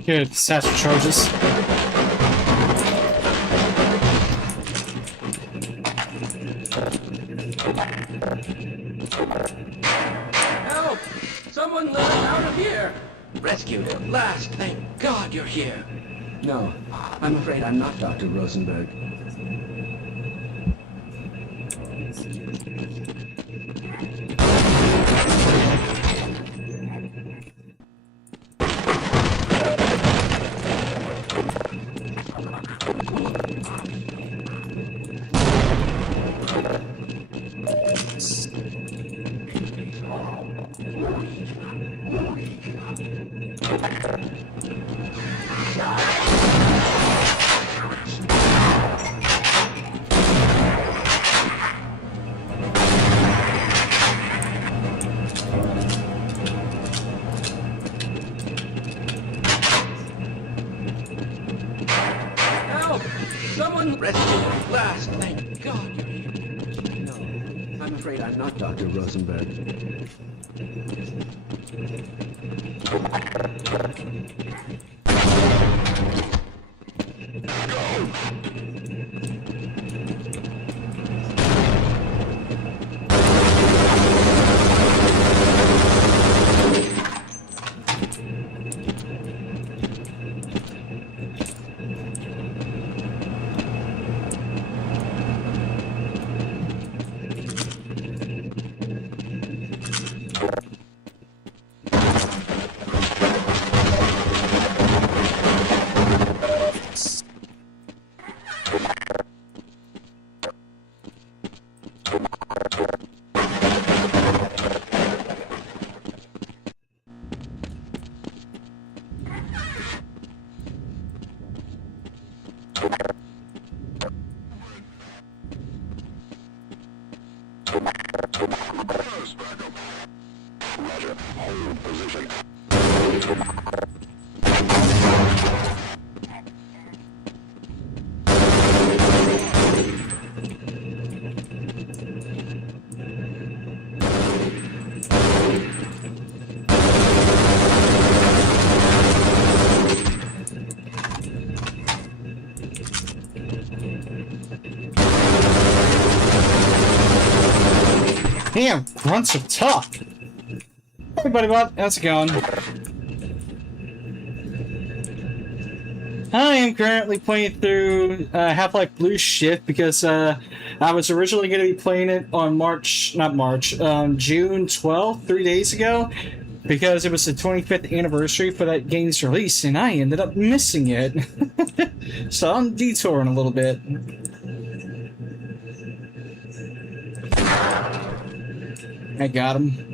Good. Satchel charges. Help! Someone let us out of here! Rescued at last! Thank God you're here! No, I'm afraid I'm not Dr. Rosenberg. Help! Someone rescued at last! Thank God you're here! No, I'm afraid I'm not Dr. Rosenberg. Roger. Hold position. Damn, grunts are tough. Hey, buddy, bot, how's it going? I am currently playing through Half-Life Blue Shift because I was originally going to be playing it on June 12th, 3 days ago, because it was the 25th anniversary for that game's release, and I ended up missing it. So I'm detouring a little bit. I got him.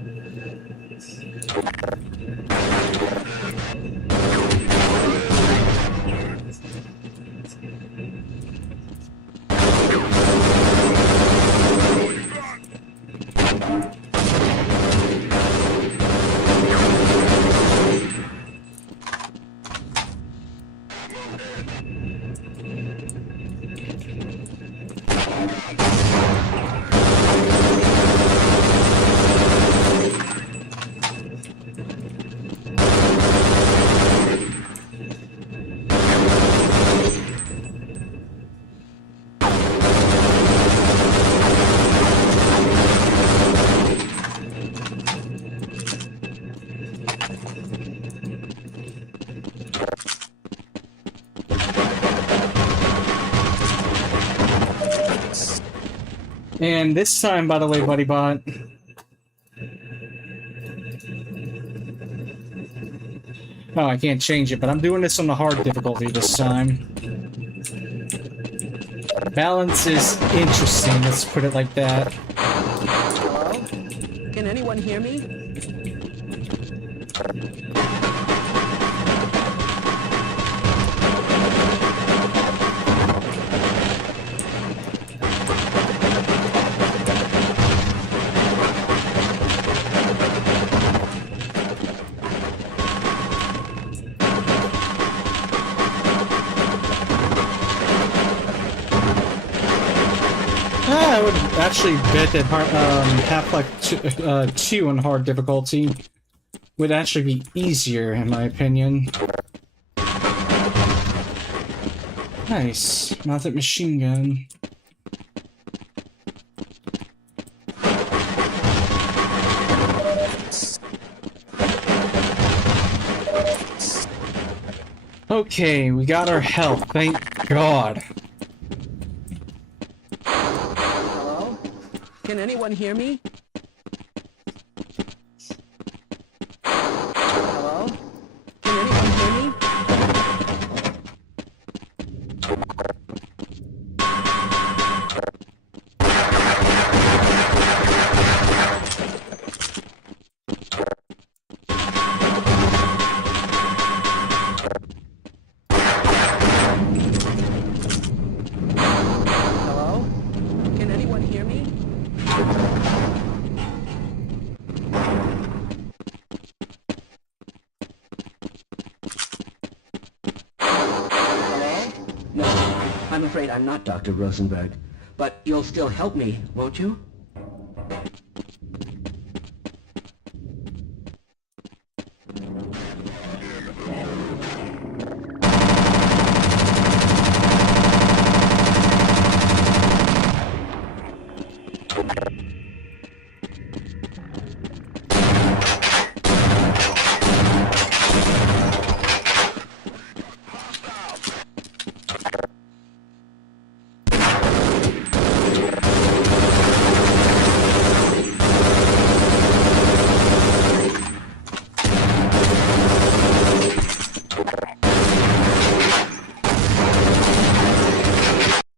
And this time, by the way, buddy bot, oh, I can't change it, but I'm doing this on the hard difficulty this time. Balance is interesting, let's put it like that. Hello? Can anyone hear me? I would actually bet that Half-Life 2 on hard difficulty would actually be easier, in my opinion. Nice. Not that machine gun. Okay, we got our health. Thank God. Hello? Can anyone hear me? Hello? Can anyone hear me? Hello? Can anyone hear me? Hello? No, I'm afraid I'm not Dr. Rosenberg. But you'll still help me, won't you?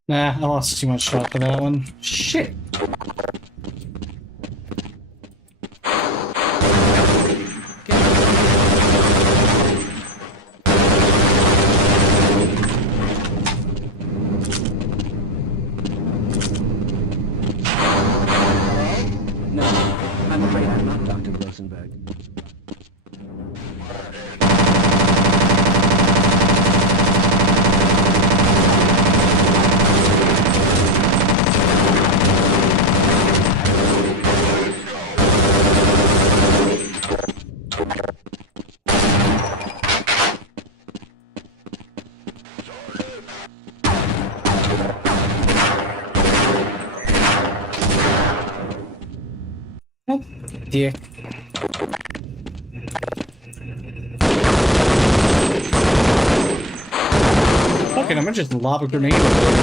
Nah, I lost too much shot for that one. Shit. No, I'm afraid I'm not Dr. Rosenberg. Dick. Okay, I'm gonna just lob a grenade over there.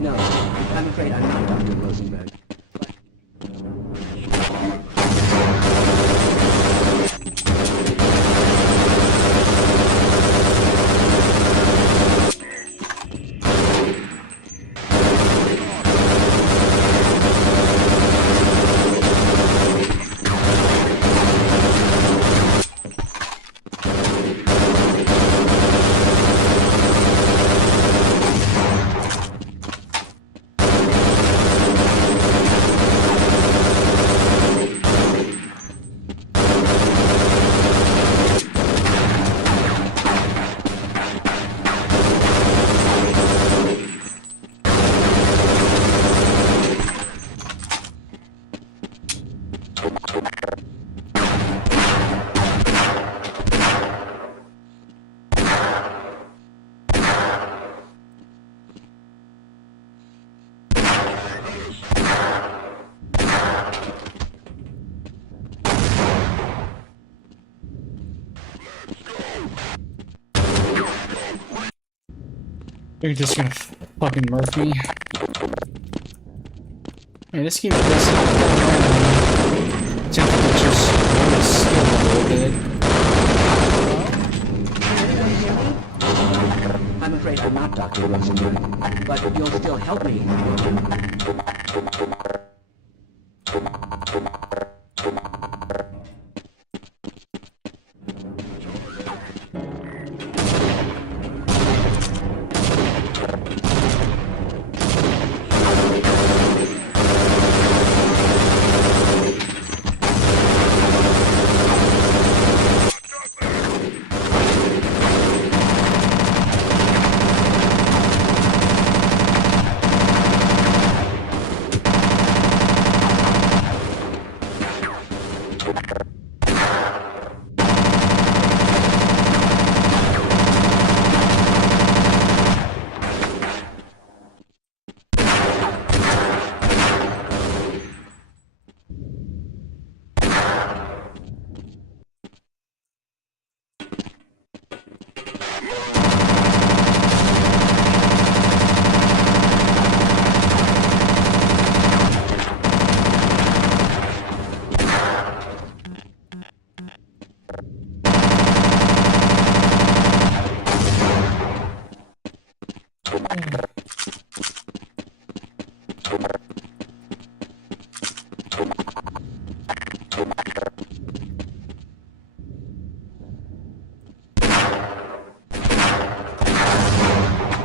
No, I'm afraid I'm not Dr. Rosenberg. You're just gonna fucking murk me. Man, this game does temperatures really skill a little bit. I'm afraid I'm not Dr. Rosenberg, but you'll still help me, won't you?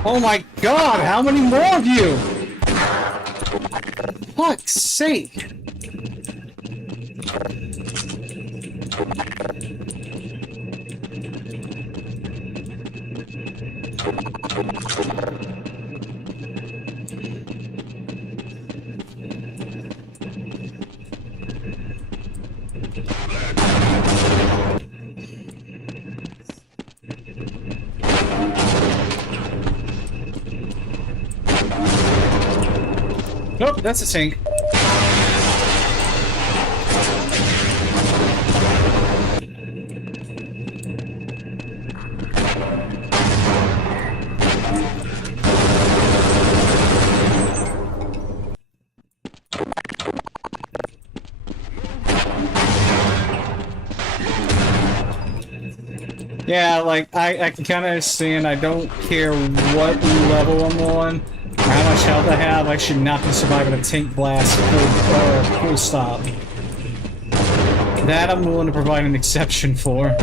Oh my god, how many more of you? Fuck's sake. Nope, that's a sink. Yeah, like, I can kind of understand. I don't care what level I'm on, or how much health I have, I should not be surviving a tank blast full stop. That I'm willing to provide an exception for.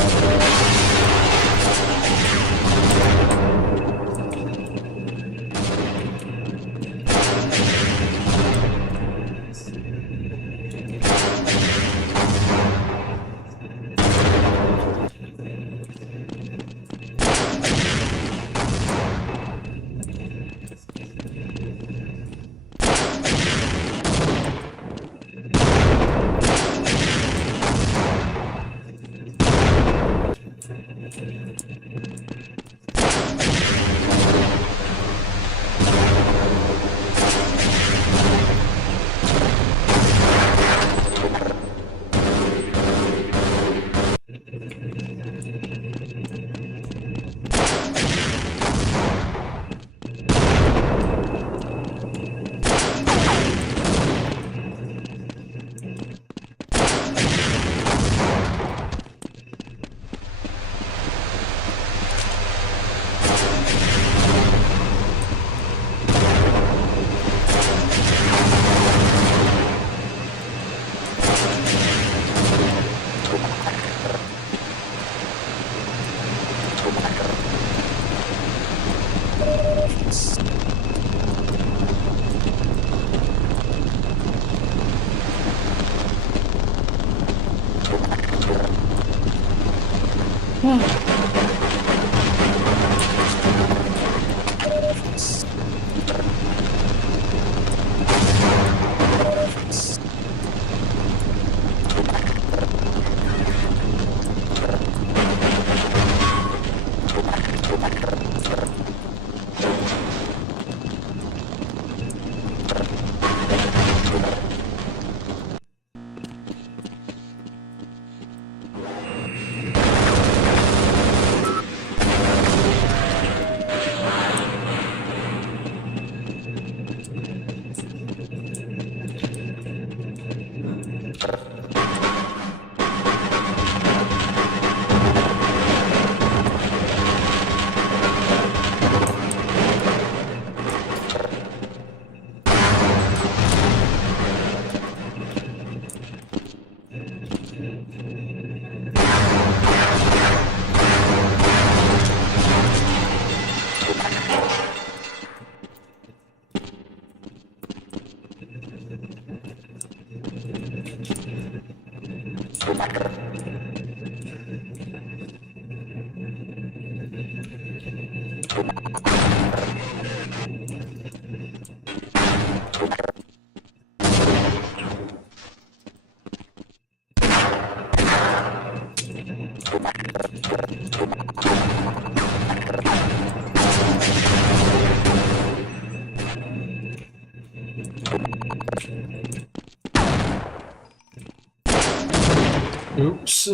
Oops.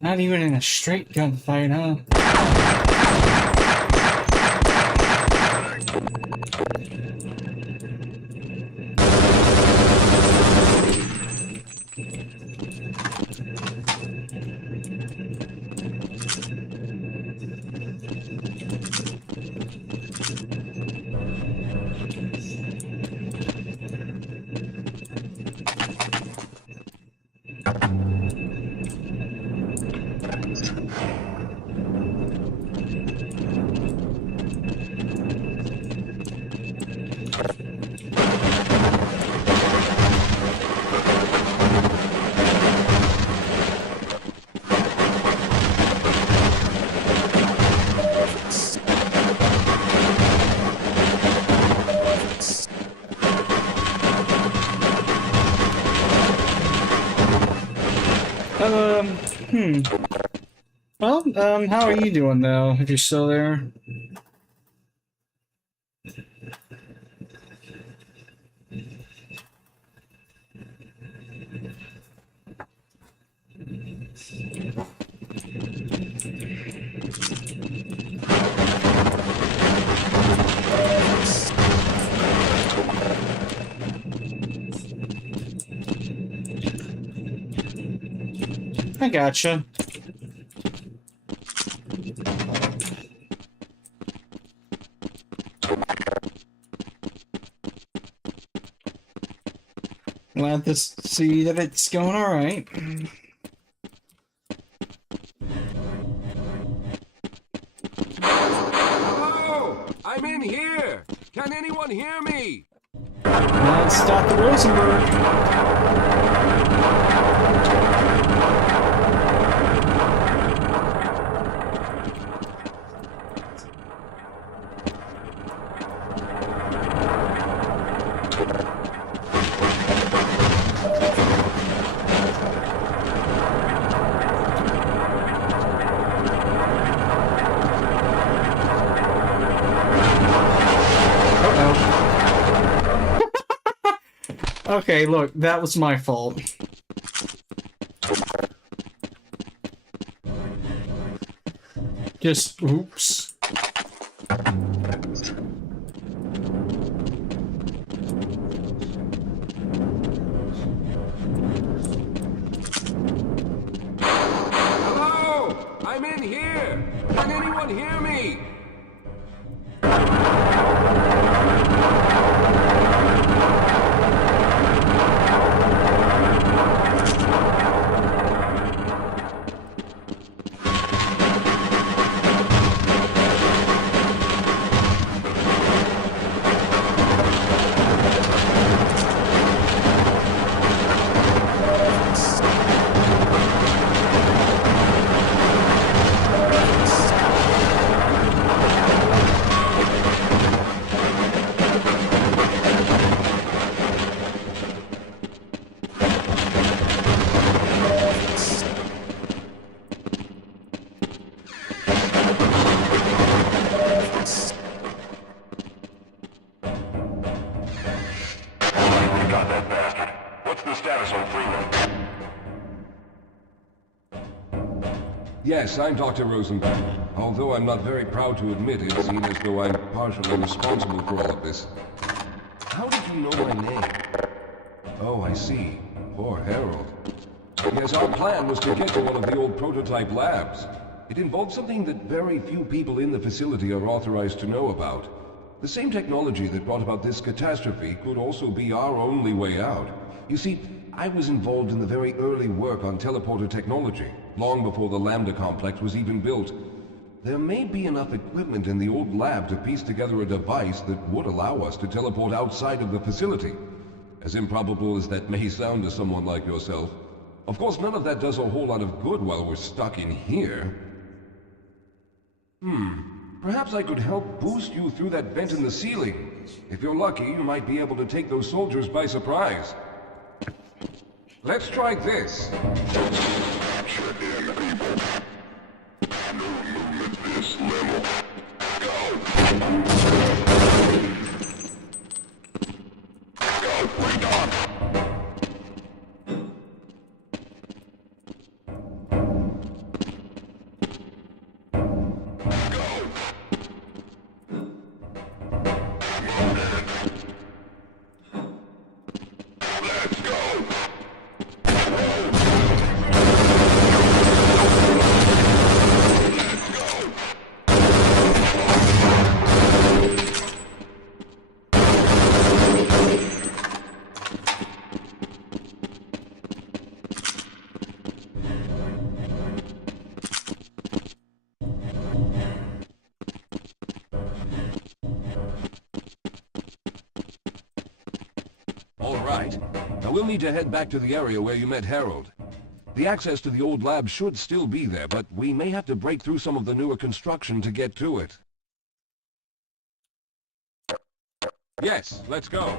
Not even in a straight gunfight, huh? Well, how are you doing though, if you're still there? I gotcha. Glad to see that it's going all right. Hello! I'm in here! Can anyone hear me? Let's stop the Rosenberg. Okay, look, that was my fault. Just, oops. Hello! I'm in here! Can anyone hear me? Yes, I'm Dr. Rosenberg. Although I'm not very proud to admit it, seeing as though I'm partially responsible for all of this. How did you know my name? Oh, I see. Poor Harold. Yes, our plan was to get to one of the old prototype labs. It involved something that very few people in the facility are authorized to know about. The same technology that brought about this catastrophe could also be our only way out. You see, I was involved in the very early work on teleporter technology, long before the Lambda complex was even built. There may be enough equipment in the old lab to piece together a device that would allow us to teleport outside of the facility. As improbable as that may sound to someone like yourself. Of course, none of that does a whole lot of good while we're stuck in here. Perhaps I could help boost you through that vent in the ceiling. If you're lucky, you might be able to take those soldiers by surprise. Let's try this. Right. Now we'll need to head back to the area where you met Harold. The access to the old lab should still be there, but we may have to break through some of the newer construction to get to it. Yes, let's go.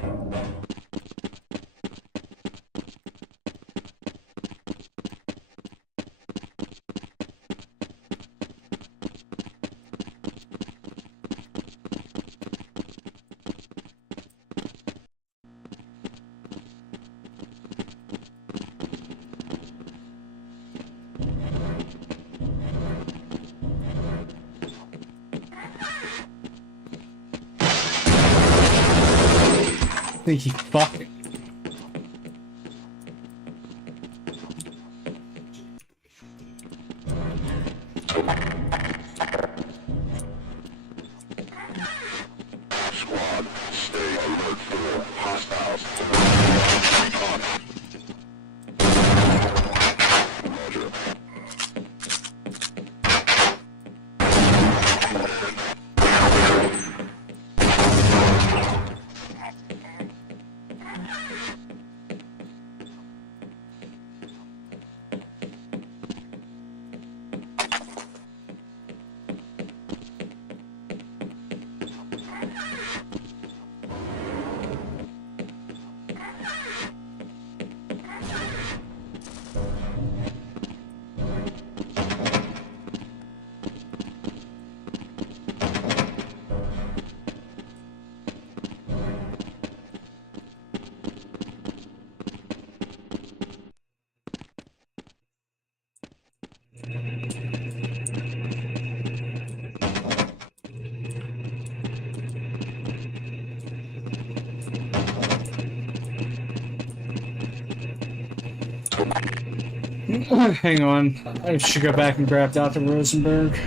Think you fuck it. Squad, stay alert for hostiles. Roger. Hang on. I should go back and grab Dr. Rosenberg.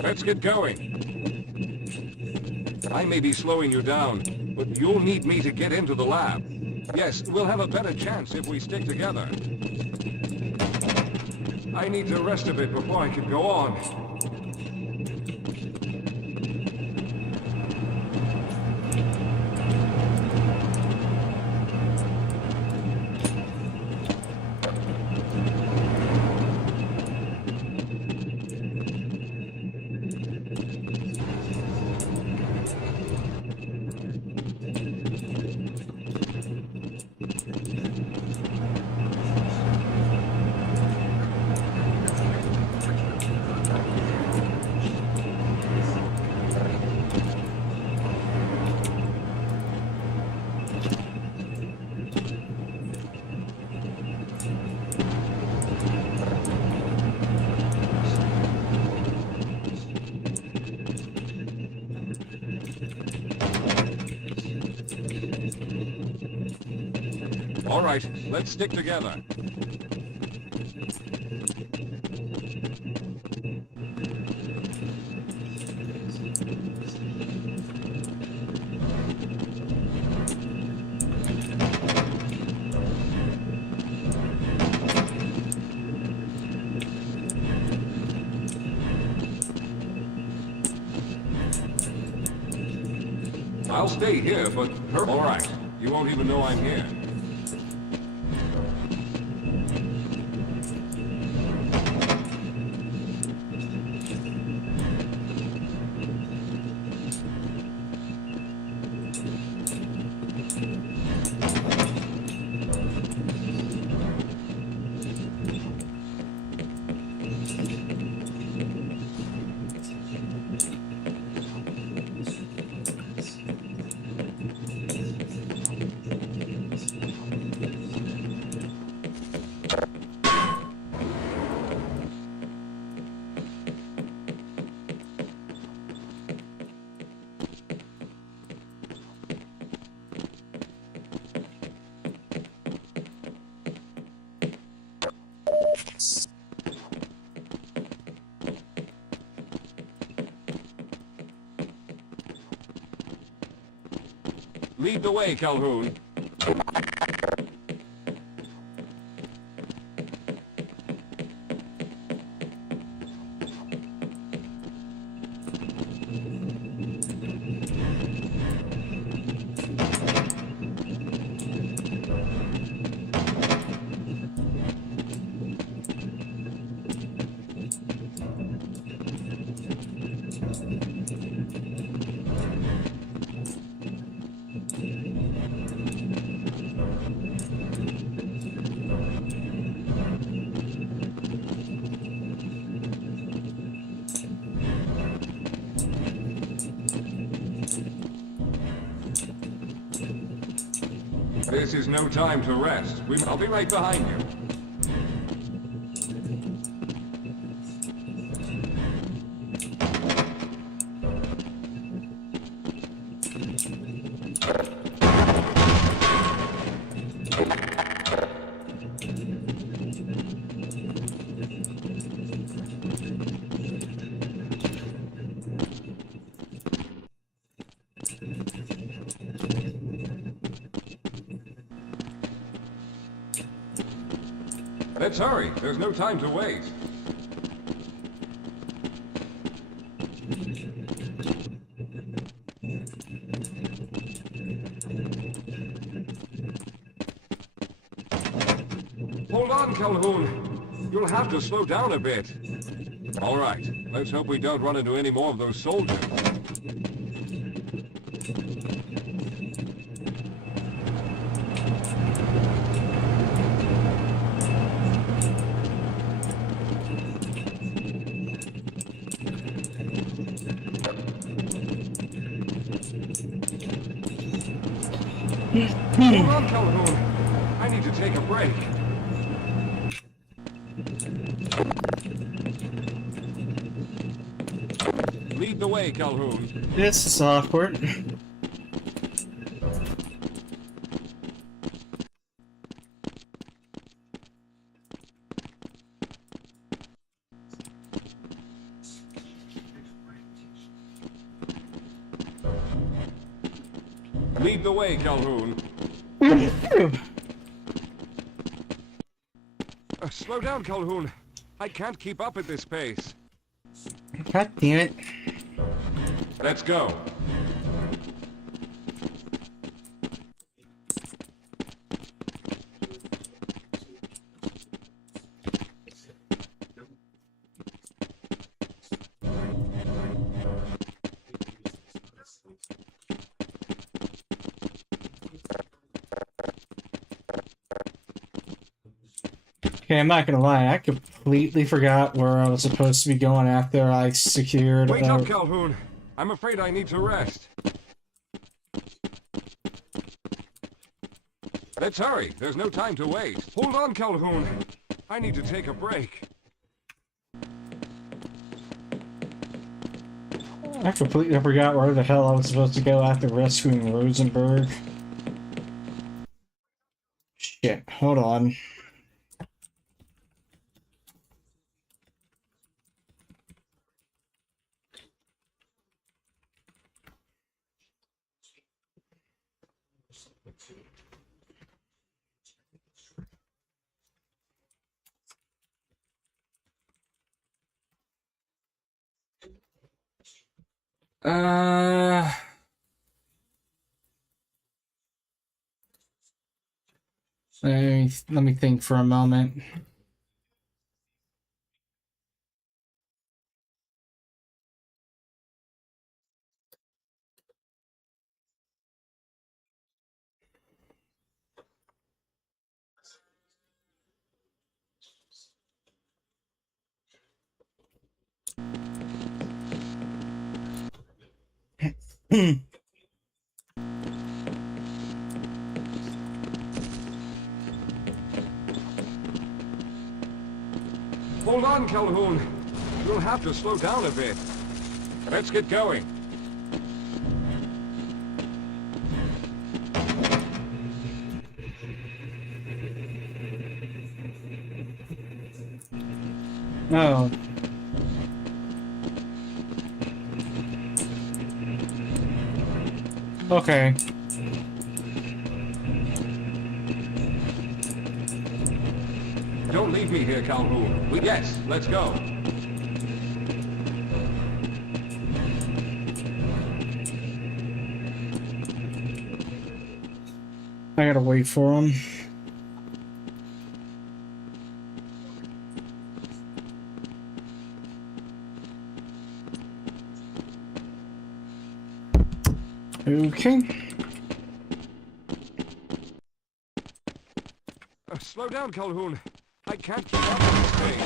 Let's get going. I may be slowing you down, but you'll need me to get into the lab. Yes, we'll have a better chance if we stick together. I need to rest a bit before I can go on. All right, let's stick together. I'll stay here, but all right. You won't even know I'm here. Lead the way, Calhoun. This is no time to rest. I'll be right behind you. Let's hurry. There's no time to waste. Hold on, Calhoun. You'll have to slow down a bit. All right. Let's hope we don't run into any more of those soldiers. Hold on, Calhoun. I need to take a break. Lead the way, Calhoun. This is awkward. Lead the way, Calhoun. Slow down, Calhoun. I can't keep up at this pace. God damn it. Let's go. Okay, I'm not gonna lie, I completely forgot where I was supposed to be going after I secured... Wait up, Calhoun. I'm afraid I need to rest. Let's hurry. There's no time to waste. Hold on, Calhoun. I need to take a break. I completely forgot where the hell I was supposed to go after rescuing Rosenberg. Shit, hold on. Let me think for a moment. Hold on, Calhoun. You'll have to slow down a bit. Let's get going. Oh. Okay. Don't leave me here, Calhoun. Yes, let's go. I gotta wait for him. Okay. Slow down, Calhoun. I can't keep up with this thing.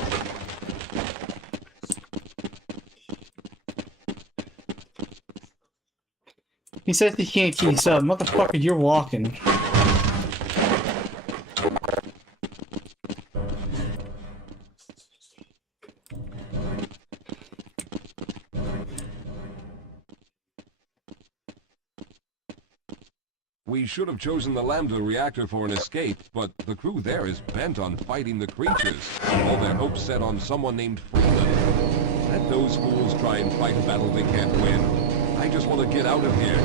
He says he can't keep up. Motherfucker, you're walking. We should have chosen the Lambda reactor for an escape, but the crew there is bent on fighting the creatures. All their hopes set on someone named Freeman. Let those fools try and fight a battle they can't win. I just want to get out of here.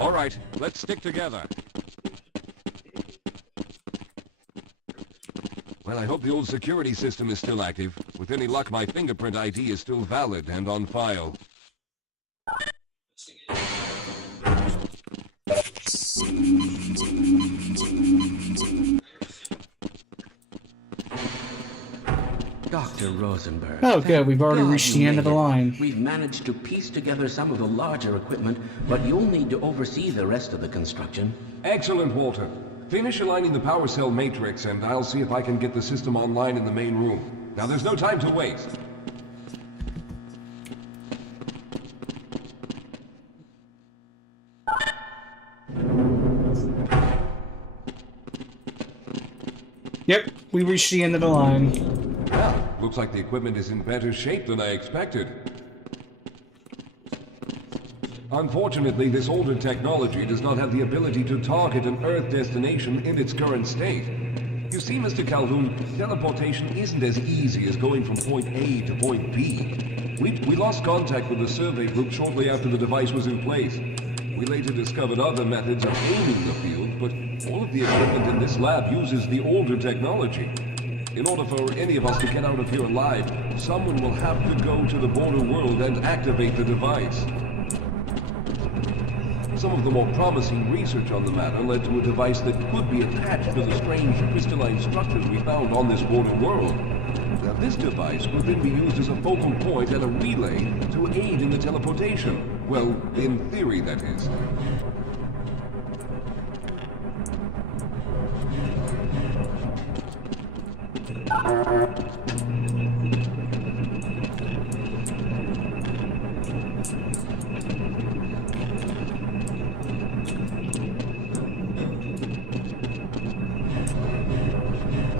All right, let's stick together. Well, I hope the old security system is still active. With any luck, my fingerprint ID is still valid and on file. Dr. Rosenberg. Oh, good. We've already God reached you the end made of the it. line. We've managed to piece together some of the larger equipment, but you'll need to oversee the rest of the construction. Excellent, Walter. Finish aligning the power cell matrix, and I'll see if I can get the system online in the main room. Now, there's no time to waste. Yep, we reached the end of the line. Well, looks like the equipment is in better shape than I expected. Unfortunately, this older technology does not have the ability to target an Earth destination in its current state. You see, Mr. Calhoun, teleportation isn't as easy as going from point A to point B. We lost contact with the survey group shortly after the device was in place. We later discovered other methods of aiming the field, but all of the equipment in this lab uses the older technology. In order for any of us to get out of here alive, someone will have to go to the border world and activate the device. Some of the more promising research on the matter led to a device that could be attached to the strange crystalline structures we found on this border world. Now, this device would then be used as a focal point and a relay to aid in the teleportation. Well, in theory, that is.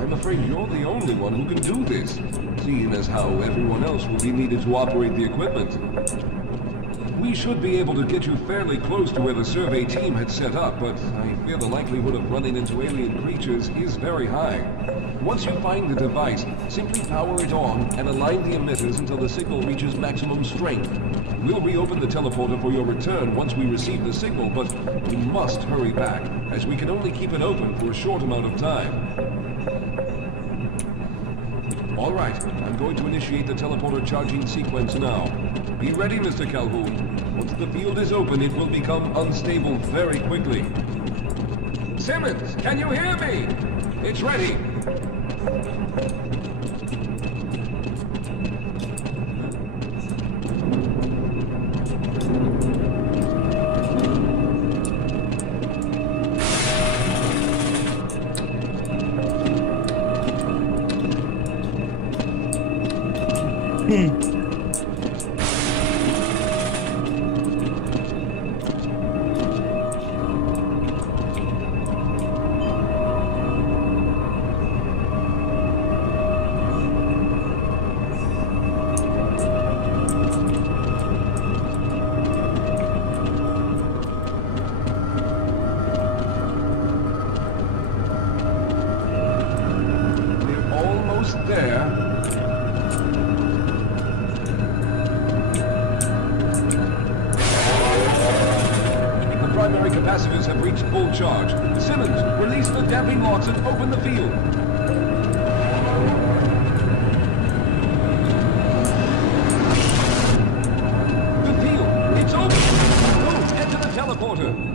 I'm afraid you're the only one who can do this, seeing as how everyone else will be needed to operate the equipment. We should be able to get you fairly close to where the survey team had set up, but I fear the likelihood of running into alien creatures is very high. Once you find the device, simply power it on and align the emitters until the signal reaches maximum strength. We'll reopen the teleporter for your return once we receive the signal, but we must hurry back, as we can only keep it open for a short amount of time. All right, I'm going to initiate the teleporter charging sequence now. Be ready, Mr. Calhoun. Once the field is open, it will become unstable very quickly. Simmons, can you hear me? It's ready. have reached full charge. Simmons, release the damping locks and open the field. The field, it's open! Move, head to the teleporter.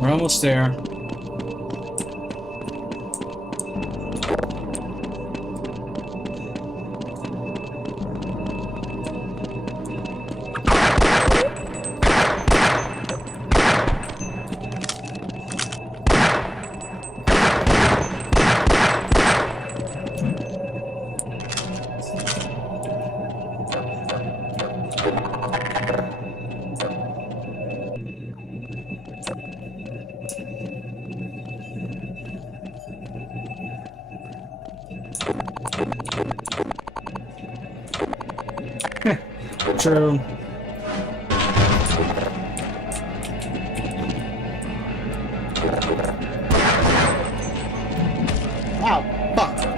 We're almost there. True. Ow, fuck.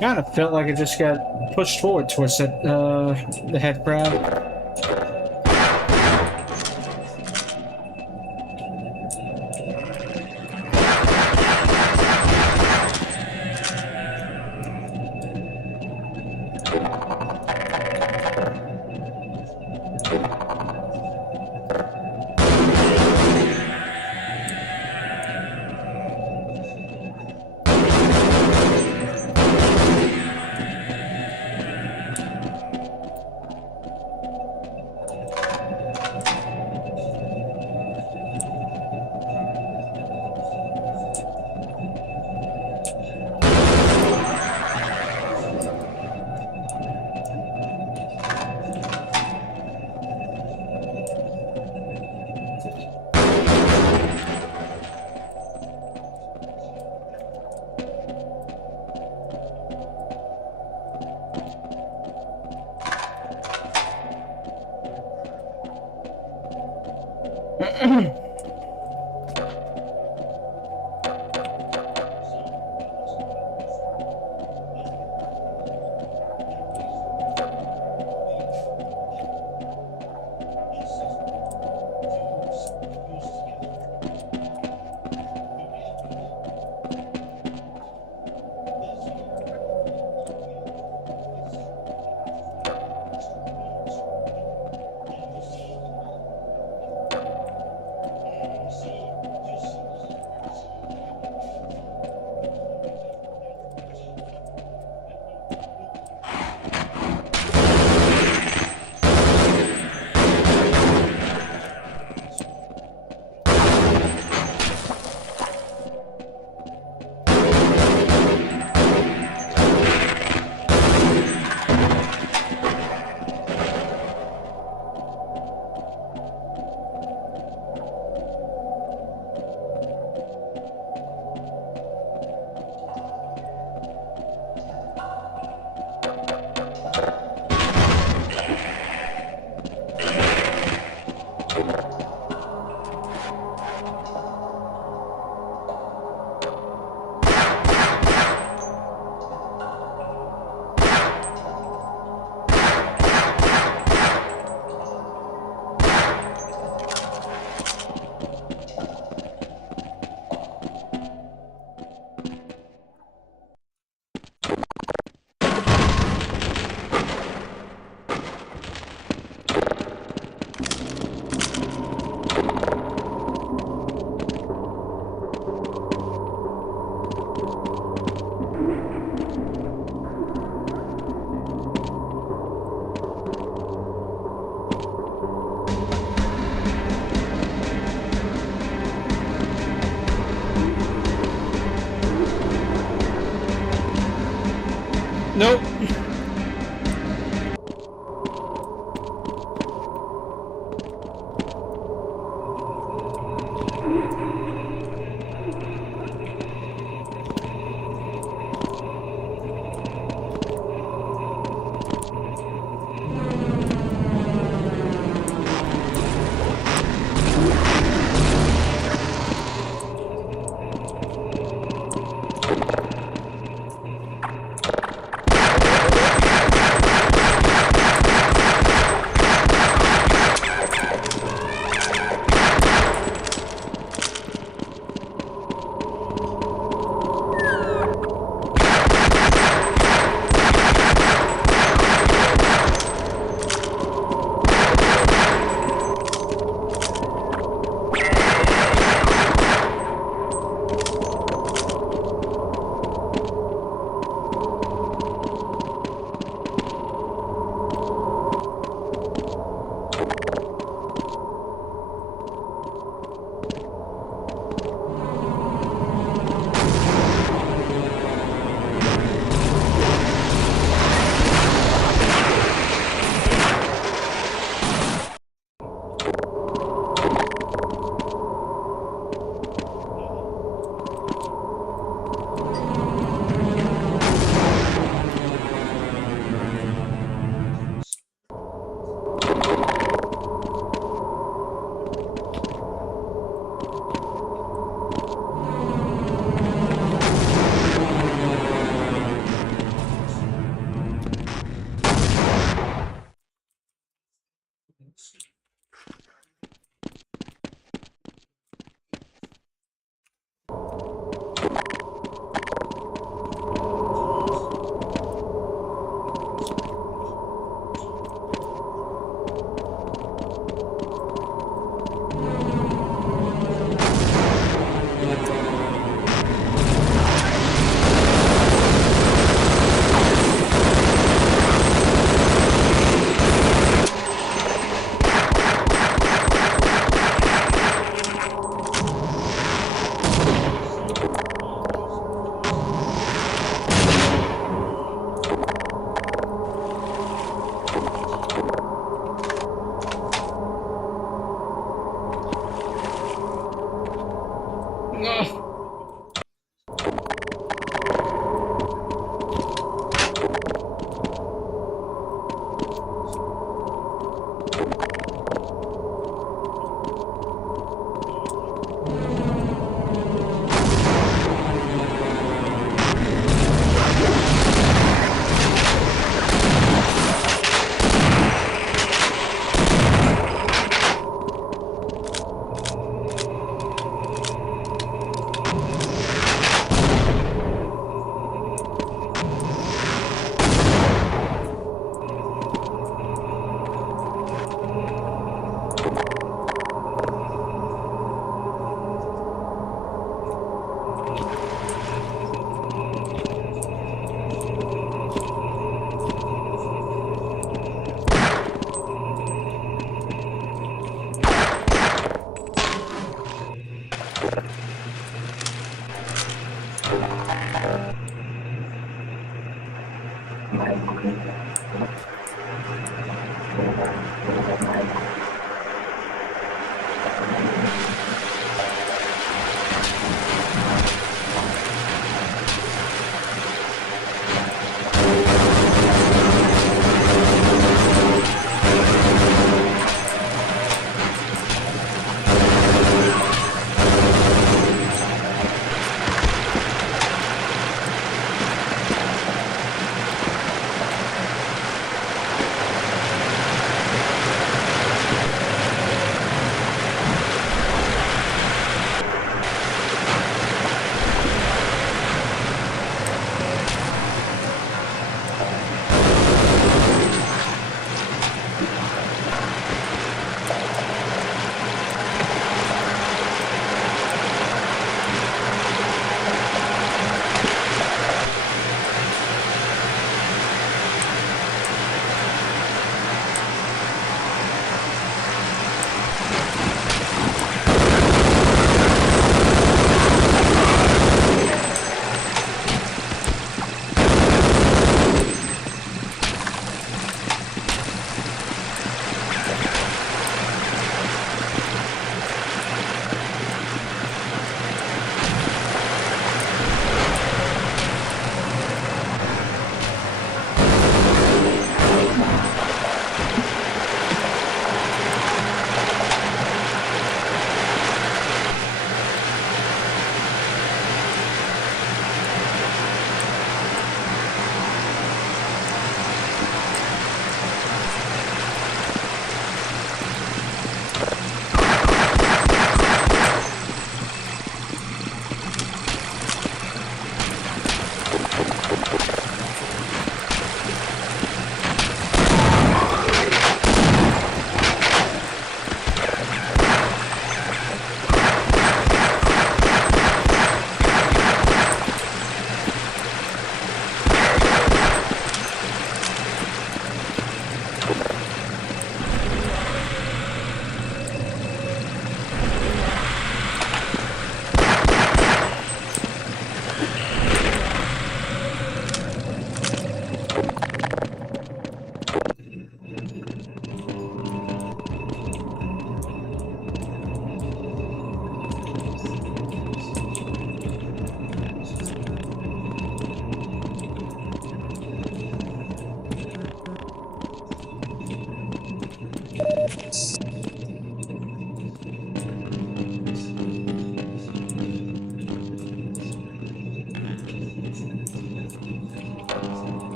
Kind of felt like it just got pushed forward towards that the head crab. Nope.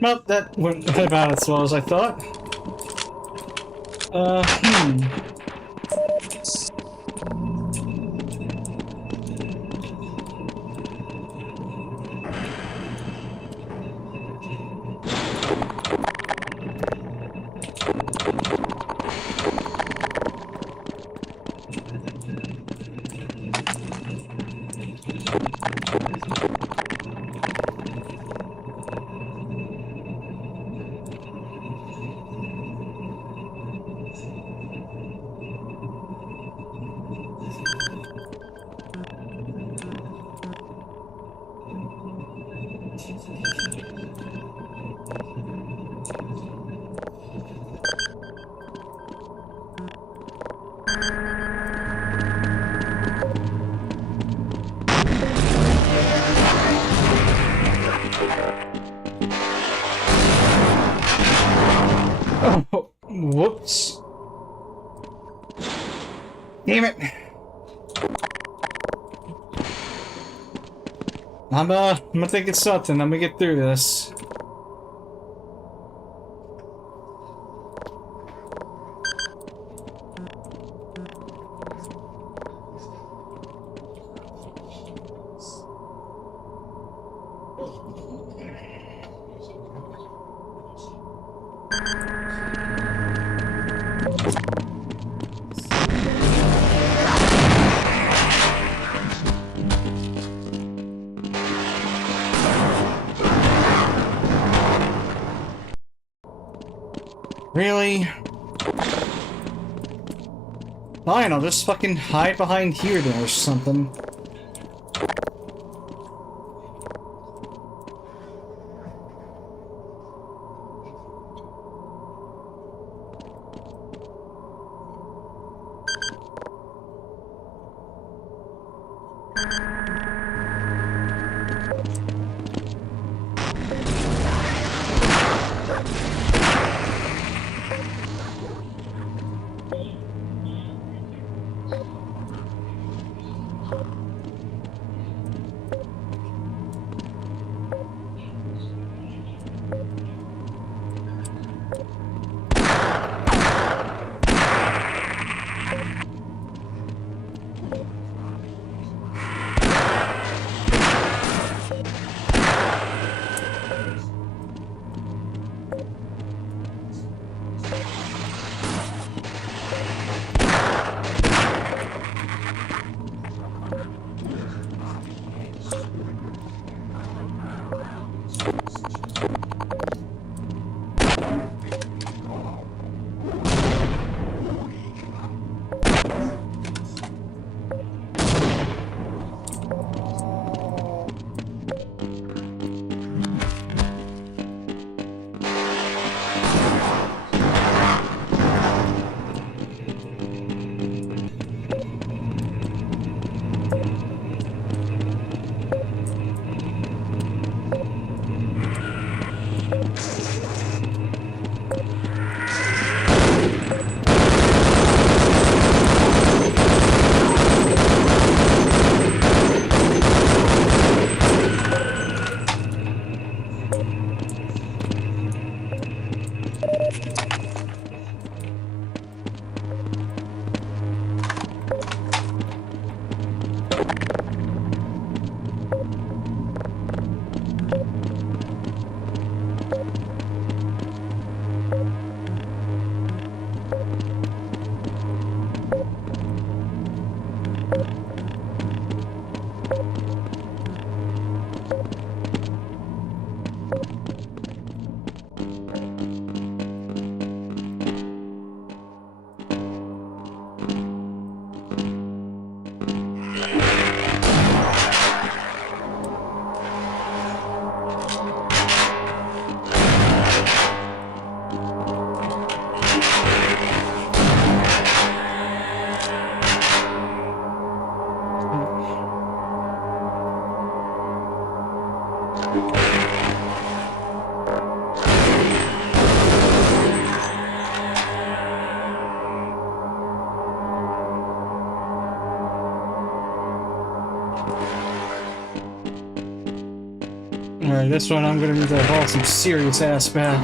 Well, that went about as well as I thought. Oh, whoops. Damn it. I'm gonna think it's something. I'm gonna get through this. Really? Fine, I'll just fucking hide behind here then or something. Alright, this one I'm gonna need to haul some serious ass back.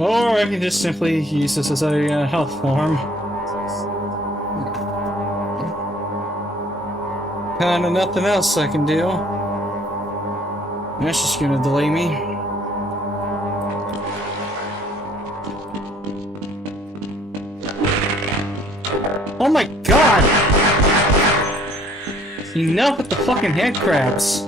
Or I can just simply use this as a health form. Kinda nothing else I can do. That's just gonna delay me. Oh my god! Enough with the fucking head crabs.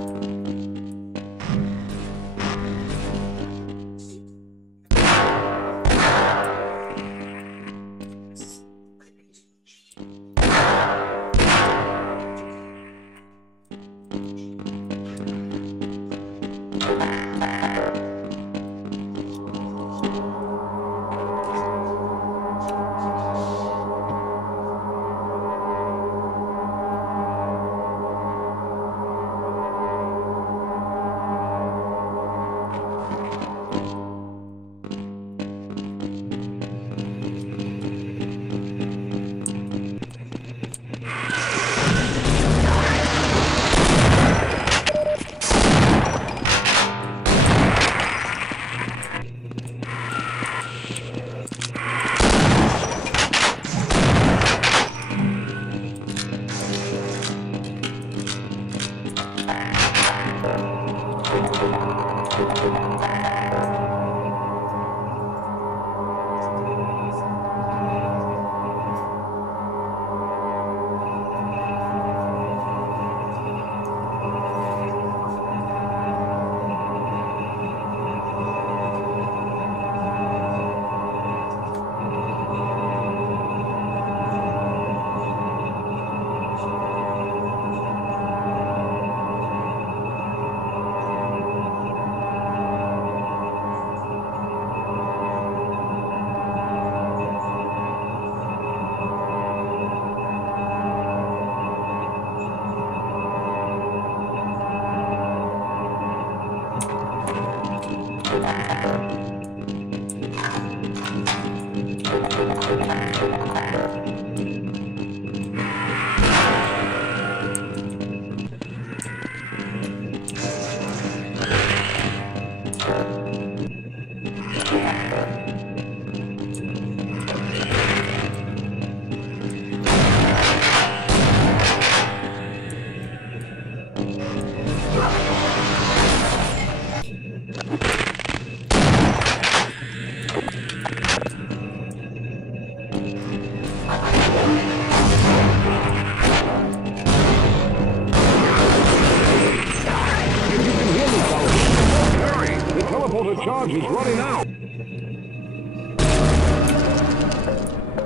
charge is running out.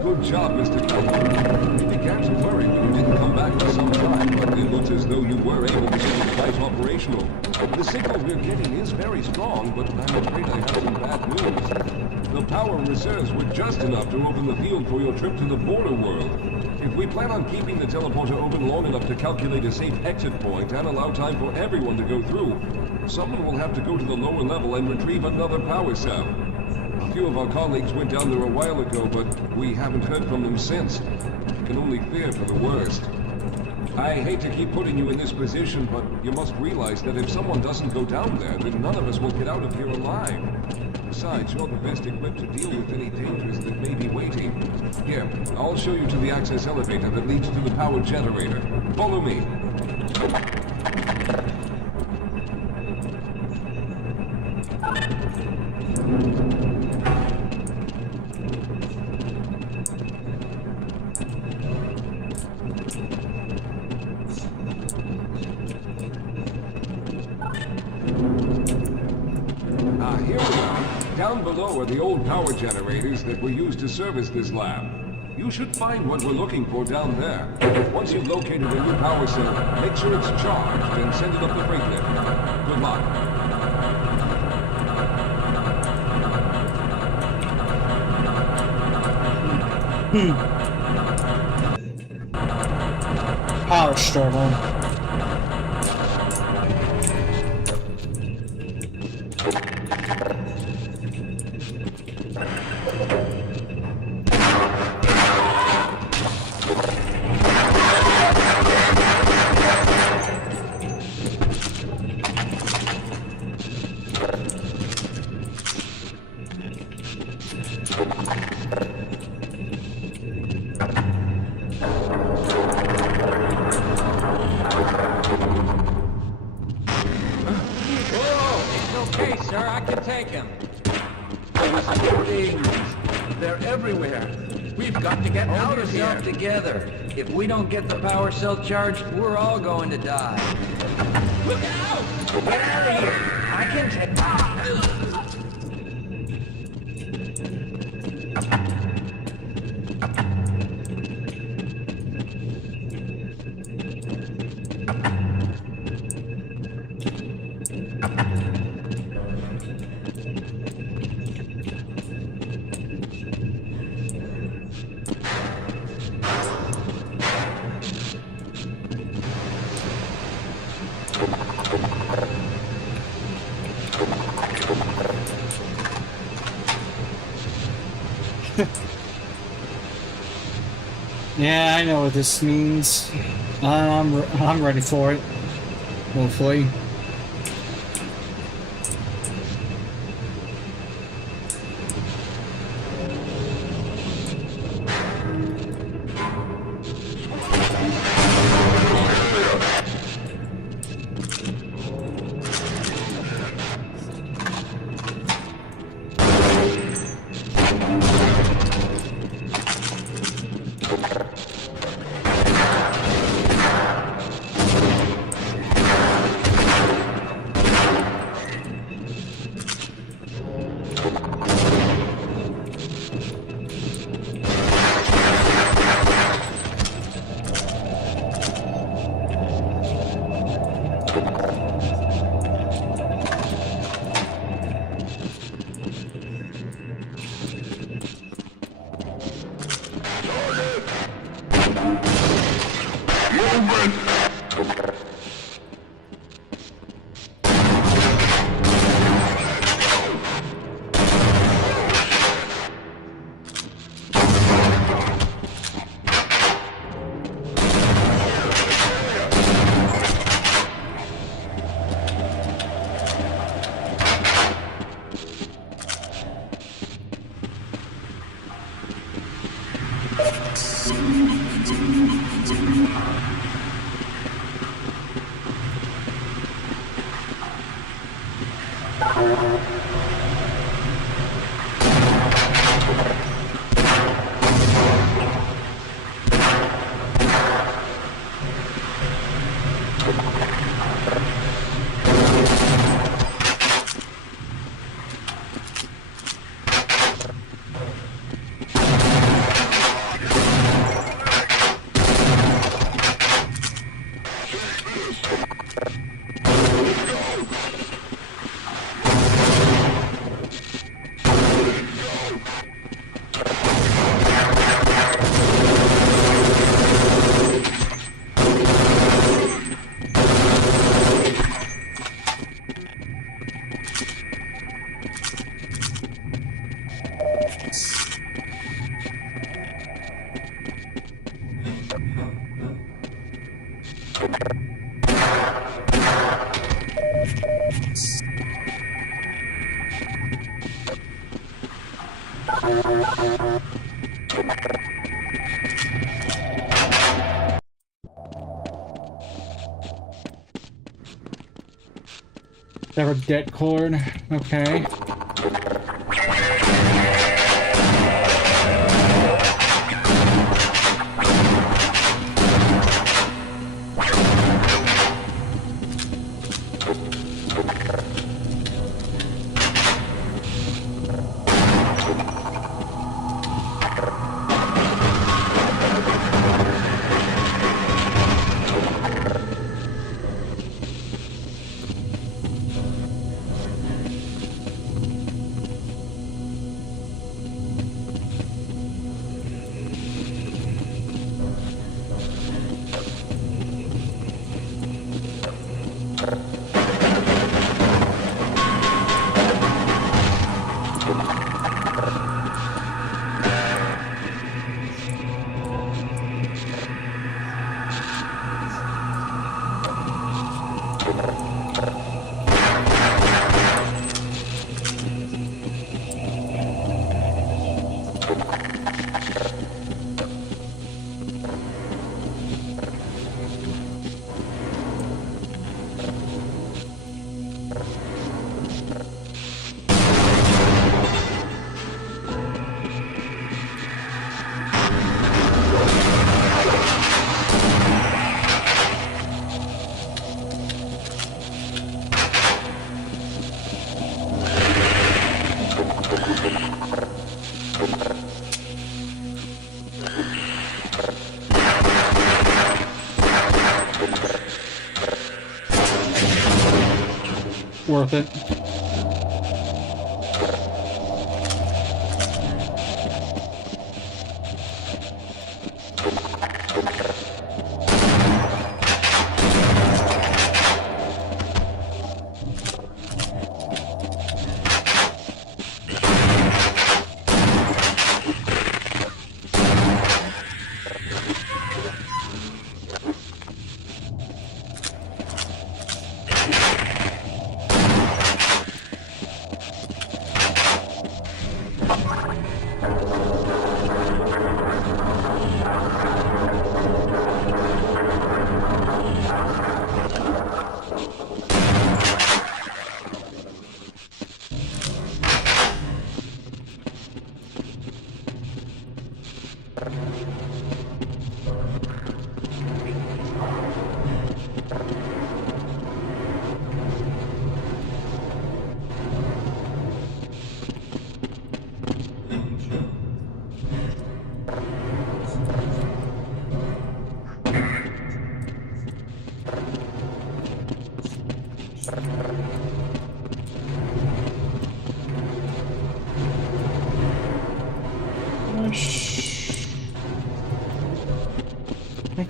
Good job, Mr. Calhoun. We began to worry when you didn't come back for some time, but it looks as though you were able to get the device operational. The signal we're getting is very strong, but I'm afraid I have some bad news. The power reserves were just enough to open the field for your trip to the border world. If we plan on keeping the teleporter open long enough to calculate a safe exit point and allow time for everyone to go through, someone will have to go to the lower level and retrieve another power cell. A few of our colleagues went down there a while ago, but we haven't heard from them since. I can only fear for the worst. I hate to keep putting you in this position, but you must realize that if someone doesn't go down there, then none of us will get out of here alive. Besides, you're the best equipped to deal with any dangers that may be waiting. Here, I'll show you to the access elevator that leads to the power generator. Follow me. Here we are. Down below are the old power generators that were used to service this lab. You should find what we're looking for down there. Once you've located a new power cell, make sure it's charged and send it up the freight lift. Good luck. Power struggle. Okay, sir, I can take him. They're everywhere. We've got to get out of here. Together. If we don't get the power cell charged, we're all going to die. Look out! Get out of here! I can take... Yeah, I know what this means. I'm ready for it. Hopefully. Sever debt cord. Okay. Worth it.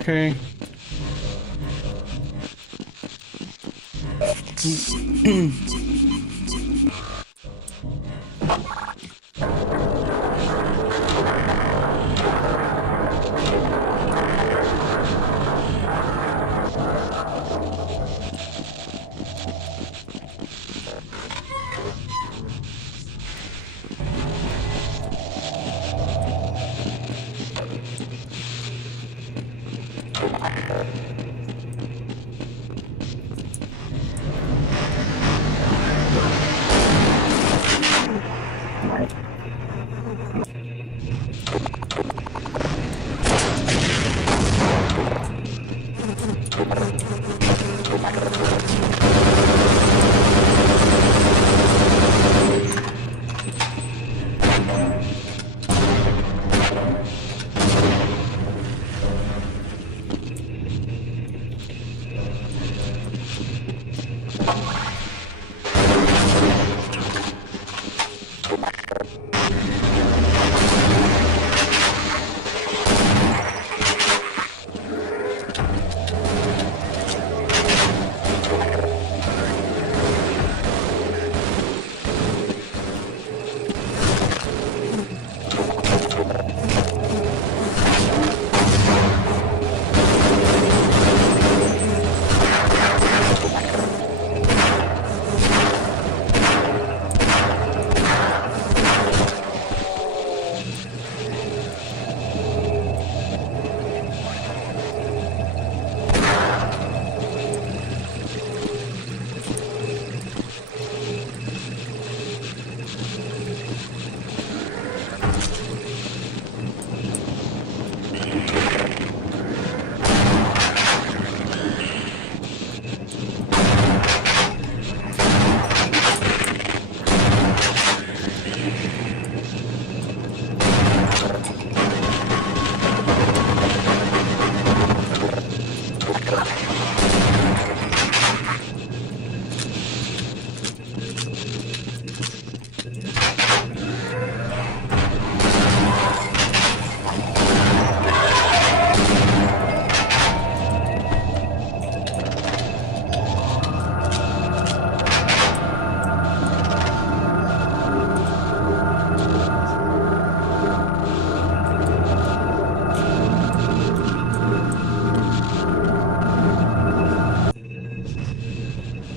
Okay.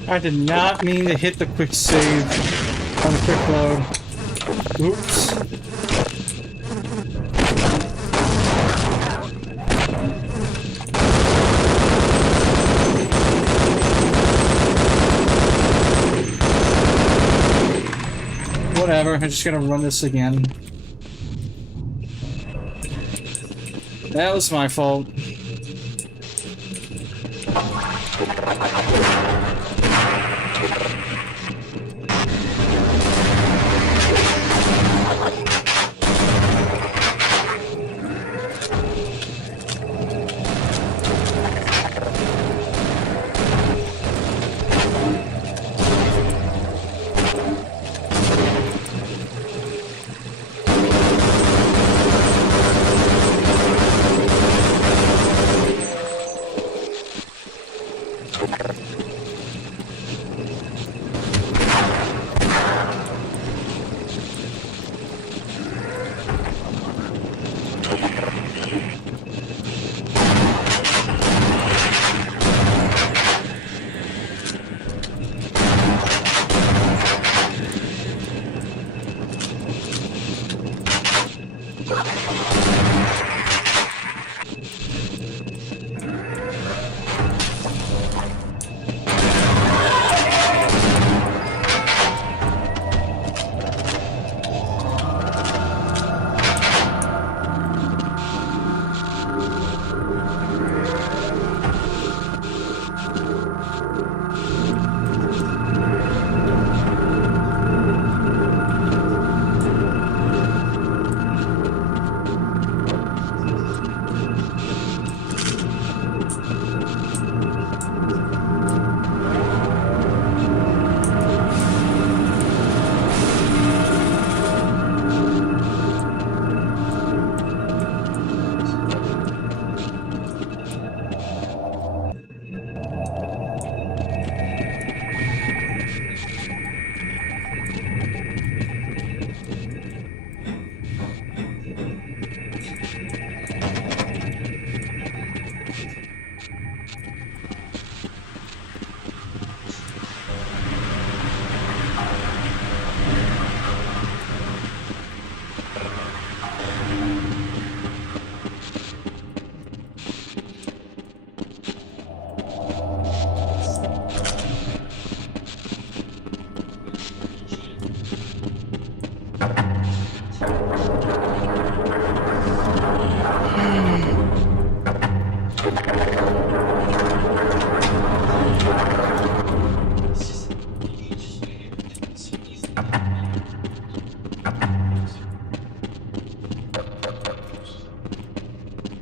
I did not mean to hit the quick save on the quick load. Oops. Whatever, I'm just gonna run this again. That was my fault.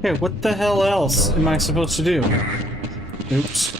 Okay, what the hell else am I supposed to do? Oops.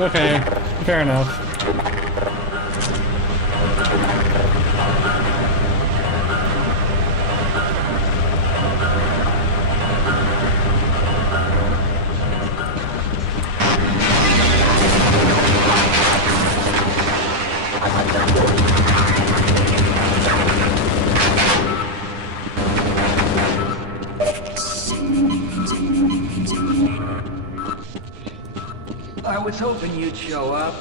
Okay, fair enough. I was hoping you'd show up.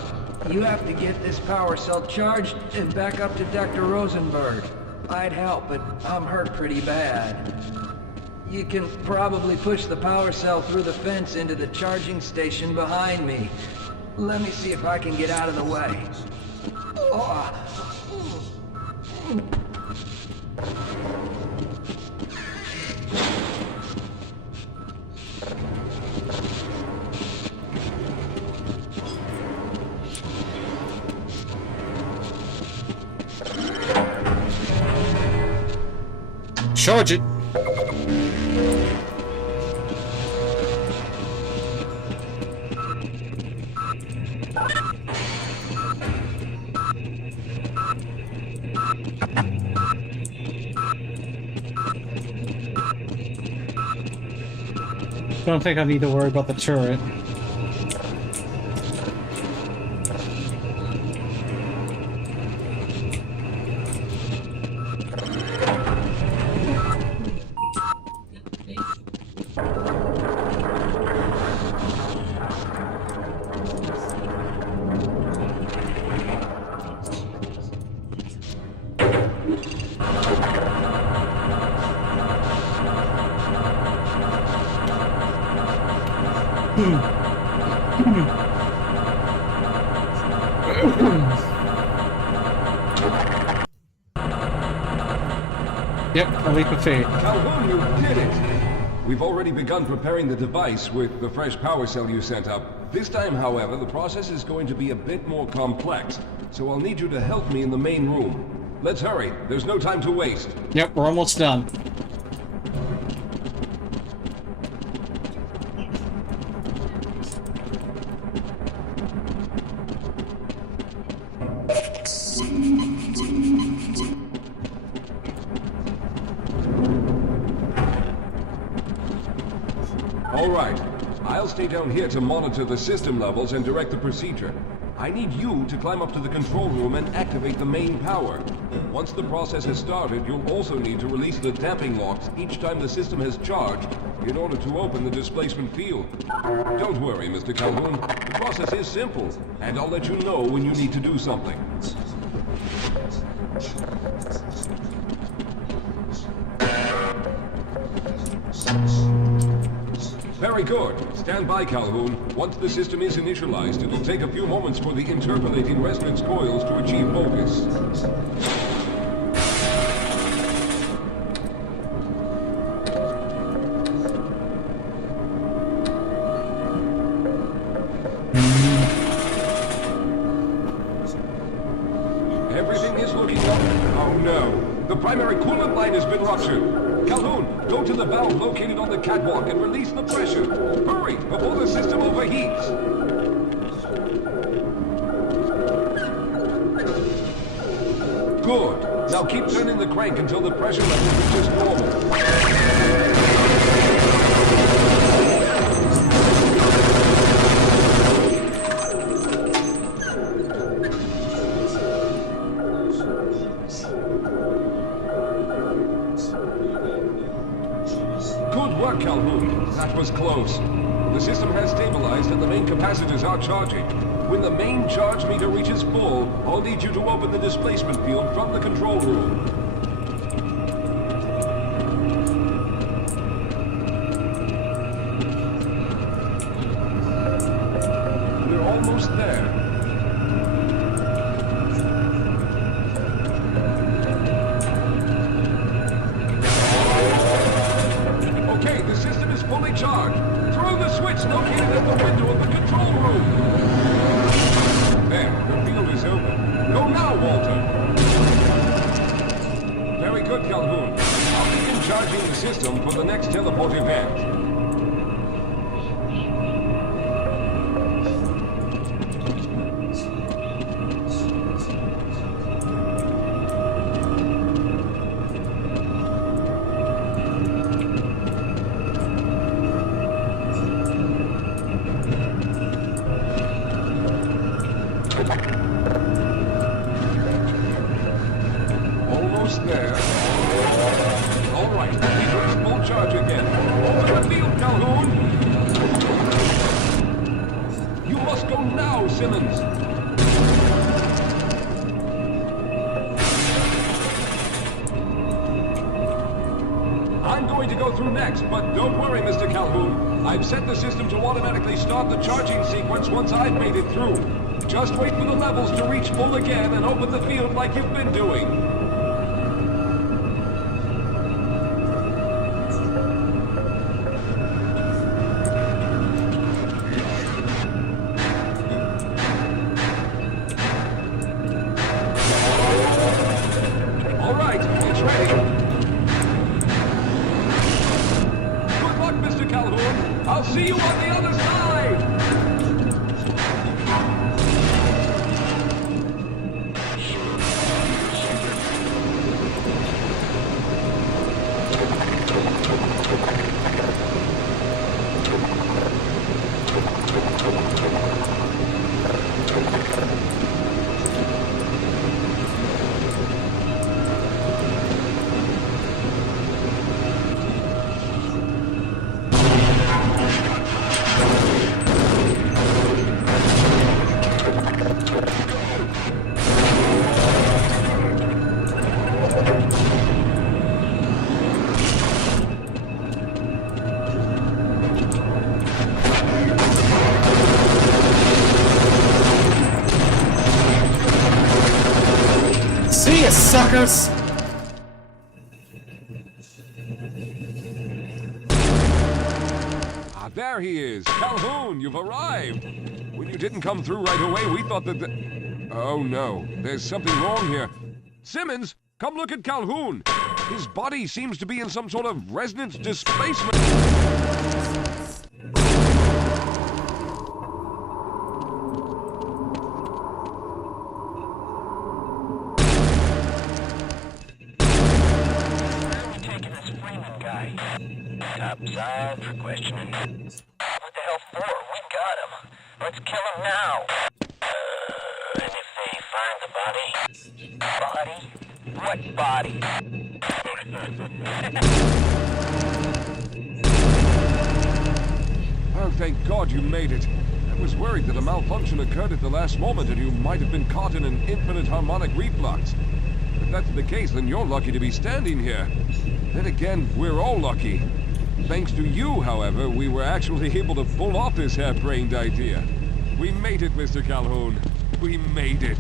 You have to get this power cell charged and back up to Dr. Rosenberg. I'd help, but I'm hurt pretty bad. You can probably push the power cell through the fence into the charging station behind me. Let me see if I can get out of the way. Oh. Charge it. Don't think I need to worry about the turret. Yep, a leap of faith. Calhoun, you did it! We've already begun preparing the device with the fresh power cell you sent up. This time, however, the process is going to be a bit more complex, so I'll need you to help me in the main room. Let's hurry. There's no time to waste. Yep, we're almost done. All right. I'll stay down here to monitor the system levels and direct the procedure. I need you to climb up to the control room and activate the main power. Once the process has started, you'll also need to release the damping locks each time the system has charged in order to open the displacement field. Don't worry, Mr. Calhoun. The process is simple, and I'll let you know when you need to do something. Very good. Stand by, Calhoun. Once the system is initialized, it'll take a few moments for the interpolating resonance coils to achieve focus. Everything is looking up. Oh no. The primary coolant line has been ruptured. Calhoun, go to the valve located on the catwalk and release the pressure. Hurry, before the system overheats. Good. Now keep turning the crank until the pressure level reaches normal. Calhoun, that was close. The system has stabilized and the main capacitors are charging. When the main charge meter reaches full, I'll need you to open the displacement field from the control room. We're almost there. Fully charged. Throw the switch located at the window of the control room. There, the field is open. Go now, Walter. Very good, Calhoun. I'll begin charging the system for the next teleport event. Almost there. All right, meter is full charge again. Over the field, Calhoun. You must go now, Simmons. I'm going to go go through next, but don't worry, Mr. Calhoun. I've set the system to automatically start the charging sequence once I've made it through. Just wait for the levels to reach full again and open the field like you've been doing. All right, it's ready. Good luck, Mr. Calhoun. I'll see you on the other side. See ya, suckers! Ah, there he is. Calhoun, you've arrived. When you didn't come through right away, we thought that Oh no, there's something wrong here. Simmons, come look at Calhoun. His body seems to be in some sort of resonance displacement. Topside for questioning. What the hell for? We got him. Let's kill him now. And if they find the body? Body? What body? Oh, thank God you made it. I was worried that a malfunction occurred at the last moment and you might have been caught in an infinite harmonic reflux. If that's the case, then you're lucky to be standing here. Then again, we're all lucky. Thanks to you, however, we were actually able to pull off this harebrained idea. We made it, Mr. Calhoun. We made it.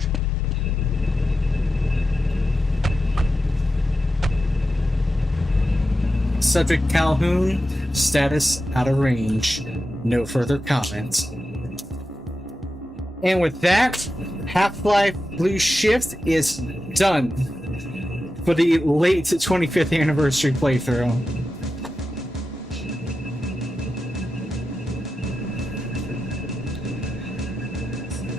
Subject Calhoun, status out of range. No further comments. And with that, Half-Life Blue Shift is done for the late 25th anniversary playthrough.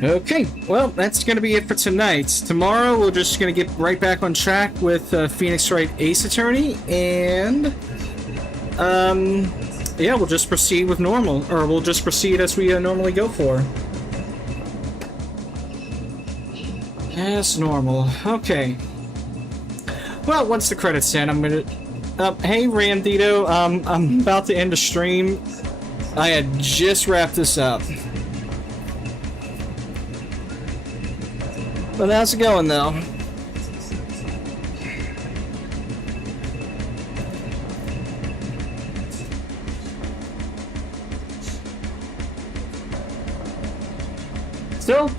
Okay, well, that's going to be it for tonight. Tomorrow, we're just going to get right back on track with Phoenix Wright Ace Attorney, and yeah, we'll just proceed with normal, or we'll just proceed as we normally go for. As normal. Okay. Well, once the credits end, I'm gonna... hey, Randito, I'm about to end the stream. I had just wrapped this up. But how's it going, though? Still,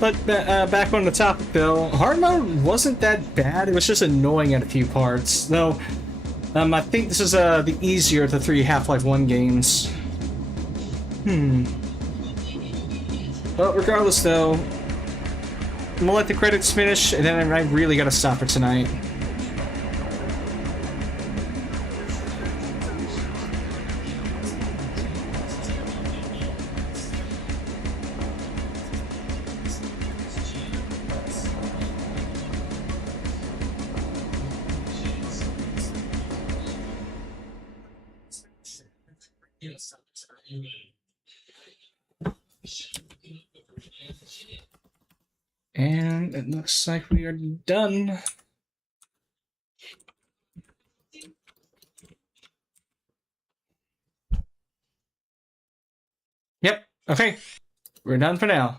but back on the topic, though, hard mode wasn't that bad. It was just annoying at a few parts. Though, I think this is the easier of the 3 Half-Life 1 games. But regardless, though, I'm gonna let the credits finish, and then I really gotta stop for tonight. And it looks like we are done. Yep, okay. We're done for now.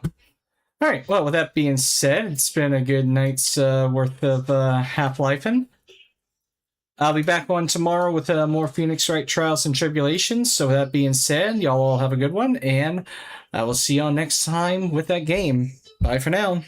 Alright, well, with that being said, it's been a good night's worth of Half-Lifing. I'll be back on tomorrow with more Phoenix Wright Trials and Tribulations. So with that being said, y'all all have a good one, and I will see y'all next time with that game. Bye for now.